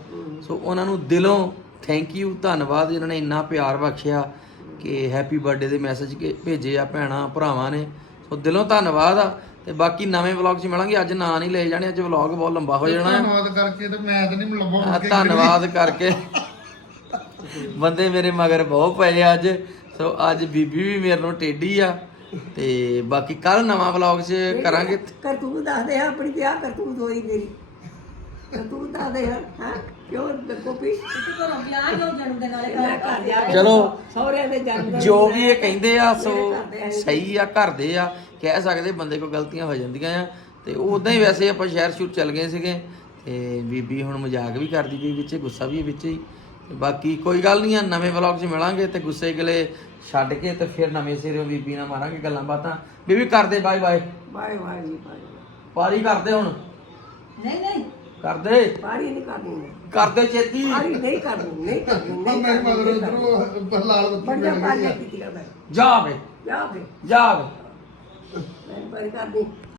ਸੋ ਉਹਨਾਂ ਨੂੰ ਦਿਲੋਂ ਥੈਂਕ ਯੂ ਧੰਨਵਾਦ ਜਿਨ੍ਹਾਂ ਨੇ ਇੰਨਾ ਪਿਆਰ ਬਖਸ਼ਿਆ ਕਿ ਹੈਪੀ ਬਰਥਡੇ ਦੇ ਮੈਸੇਜ ਭੇਜੇ ਆ ਭੈਣਾਂ ਭਰਾਵਾਂ ਨੇ। ਸੋ ਦਿਲੋਂ ਧੰਨਵਾਦ ਆ। ਤੇ ਬਾਕੀ ਨਵੇਂ ਵਲੌਗ 'ਚ ਮਿਲਾਂਗੇ। ਅੱਜ ਨਾਂ ਨਹੀਂ ਲਏ ਜਾਣੇ ਅੱਜ ਵਲੌਗ ਬਹੁਤ ਲੰਬਾ ਹੋ ਜਾਣਾ। ਧੰਨਵਾਦ ਕਰਕੇ ਤੇ ਮੈਂ ਤਾਂ ਨਹੀਂ ਲੱਭਾ ਧੰਨਵਾਦ ਕਰਕੇ। ਬੰਦੇ ਮੇਰੇ ਮਗਰ ਬਹੁਤ ਪਏ ਆ ਅੱਜ। ਸੋ ਅੱਜ ਬੀਬੀ ਵੀ ਮੇਰੇ ਨੂੰ ਟੇਢੀ ਆ ਤੇ ਬਾਕੀ ਕੱਲ ਨਵਾਂ ਵਲੌਗ 'ਚ ਕਰਾਂਗੇ। ਕਰਤੂਤ ਦੱਸਦੇ ਆ ਆਪਣੀ ਵਿਆਹ ਕਰਤੂਤ ਹੋਈ ਮੇਰੀ। ਕਰਤੂਤ ਦੱਸਦੇ ਆ ਹਾਂ? ਕਿਉਂ ਕੋਪੀ ਤੂੰ ਘਰੋਂ ਵਿਆਹ ਜਨਮ ਚਲੋ ਦੇ ਜਨਮ ਜੋ ਵੀ ਇਹ ਕਹਿੰਦੇ ਆ ਸੋ ਸਹੀ ਆ ਘਰ ਦੇ ਆ ਕਹਿ ਸਕਦੇ ਬੰਦੇ ਕੋਲ ਗਲਤੀਆਂ ਹੋ ਜਾਂਦੀਆਂ ਆ। ਤੇ ਉਦਾਂ ਹੀ ਵੈਸੇ ਆਪਾਂ ਸ਼ਹਿਰ ਸ਼ੂਟ ਚੱਲ ਗਏ ਸੀਗੇ ਤੇ ਬੀਬੀ ਹੁਣ ਮਜ਼ਾਕ ਵੀ ਕਰਦੀ ਪਈ ਵਿੱਚ ਗੁੱਸਾ ਵੀ ਵਿੱਚ ਹੀ। ਬਾਕੀ ਕੋਈ ਗੱਲ ਨਹੀਂ ਆ ਨਵੇਂ ਵਲੌਗ 'ਚ ਮਿਲਾਂਗੇ ਤੇ ਗੁੱਸੇ ਗਲੇ ਛੱਡ ਕੇ ਤੇ ਫਿਰ ਨਵੇਂ ਸਿਰੋਂ ਬੀਬੀ ਨਾਲ ਮਾਰਾਂਗੇ ਗੱਲਾਂ ਬਾਤਾਂ। ਬੀਬੀ ਕਰਦੇ ਬਾਏ ਬਾਏ ਬਾਏ ਬਾਏ ਜੀ ਬਾਏ ਪਾਰੀ ਕਰਦੇ ਹੁਣ? ਨਹੀਂ ਨਹੀਂ। ਕਰਦੇ? ਪਾਰੀ ਨਹੀਂ ਕਰਨੀ ਮੈਂ। ਕਰਦੇ ਛੇਤੀ? ਪਾਰੀ ਨਹੀਂ ਕਰਨੀ ਨਹੀਂ ਕਰਨੀ ਨਹੀਂ ਮੇਰੇ ਕਰਨੀ, ਮਗਰ। ਉਧਰੋਂ ਲਾਲ ਬੱਤੀ ਮੈਂ ਜਾ ਵੇ ਜਾ ਫੇ ਜਾ ਵੇ ਮੈਂ ਪਾਰੀ ਕਰਦੀ।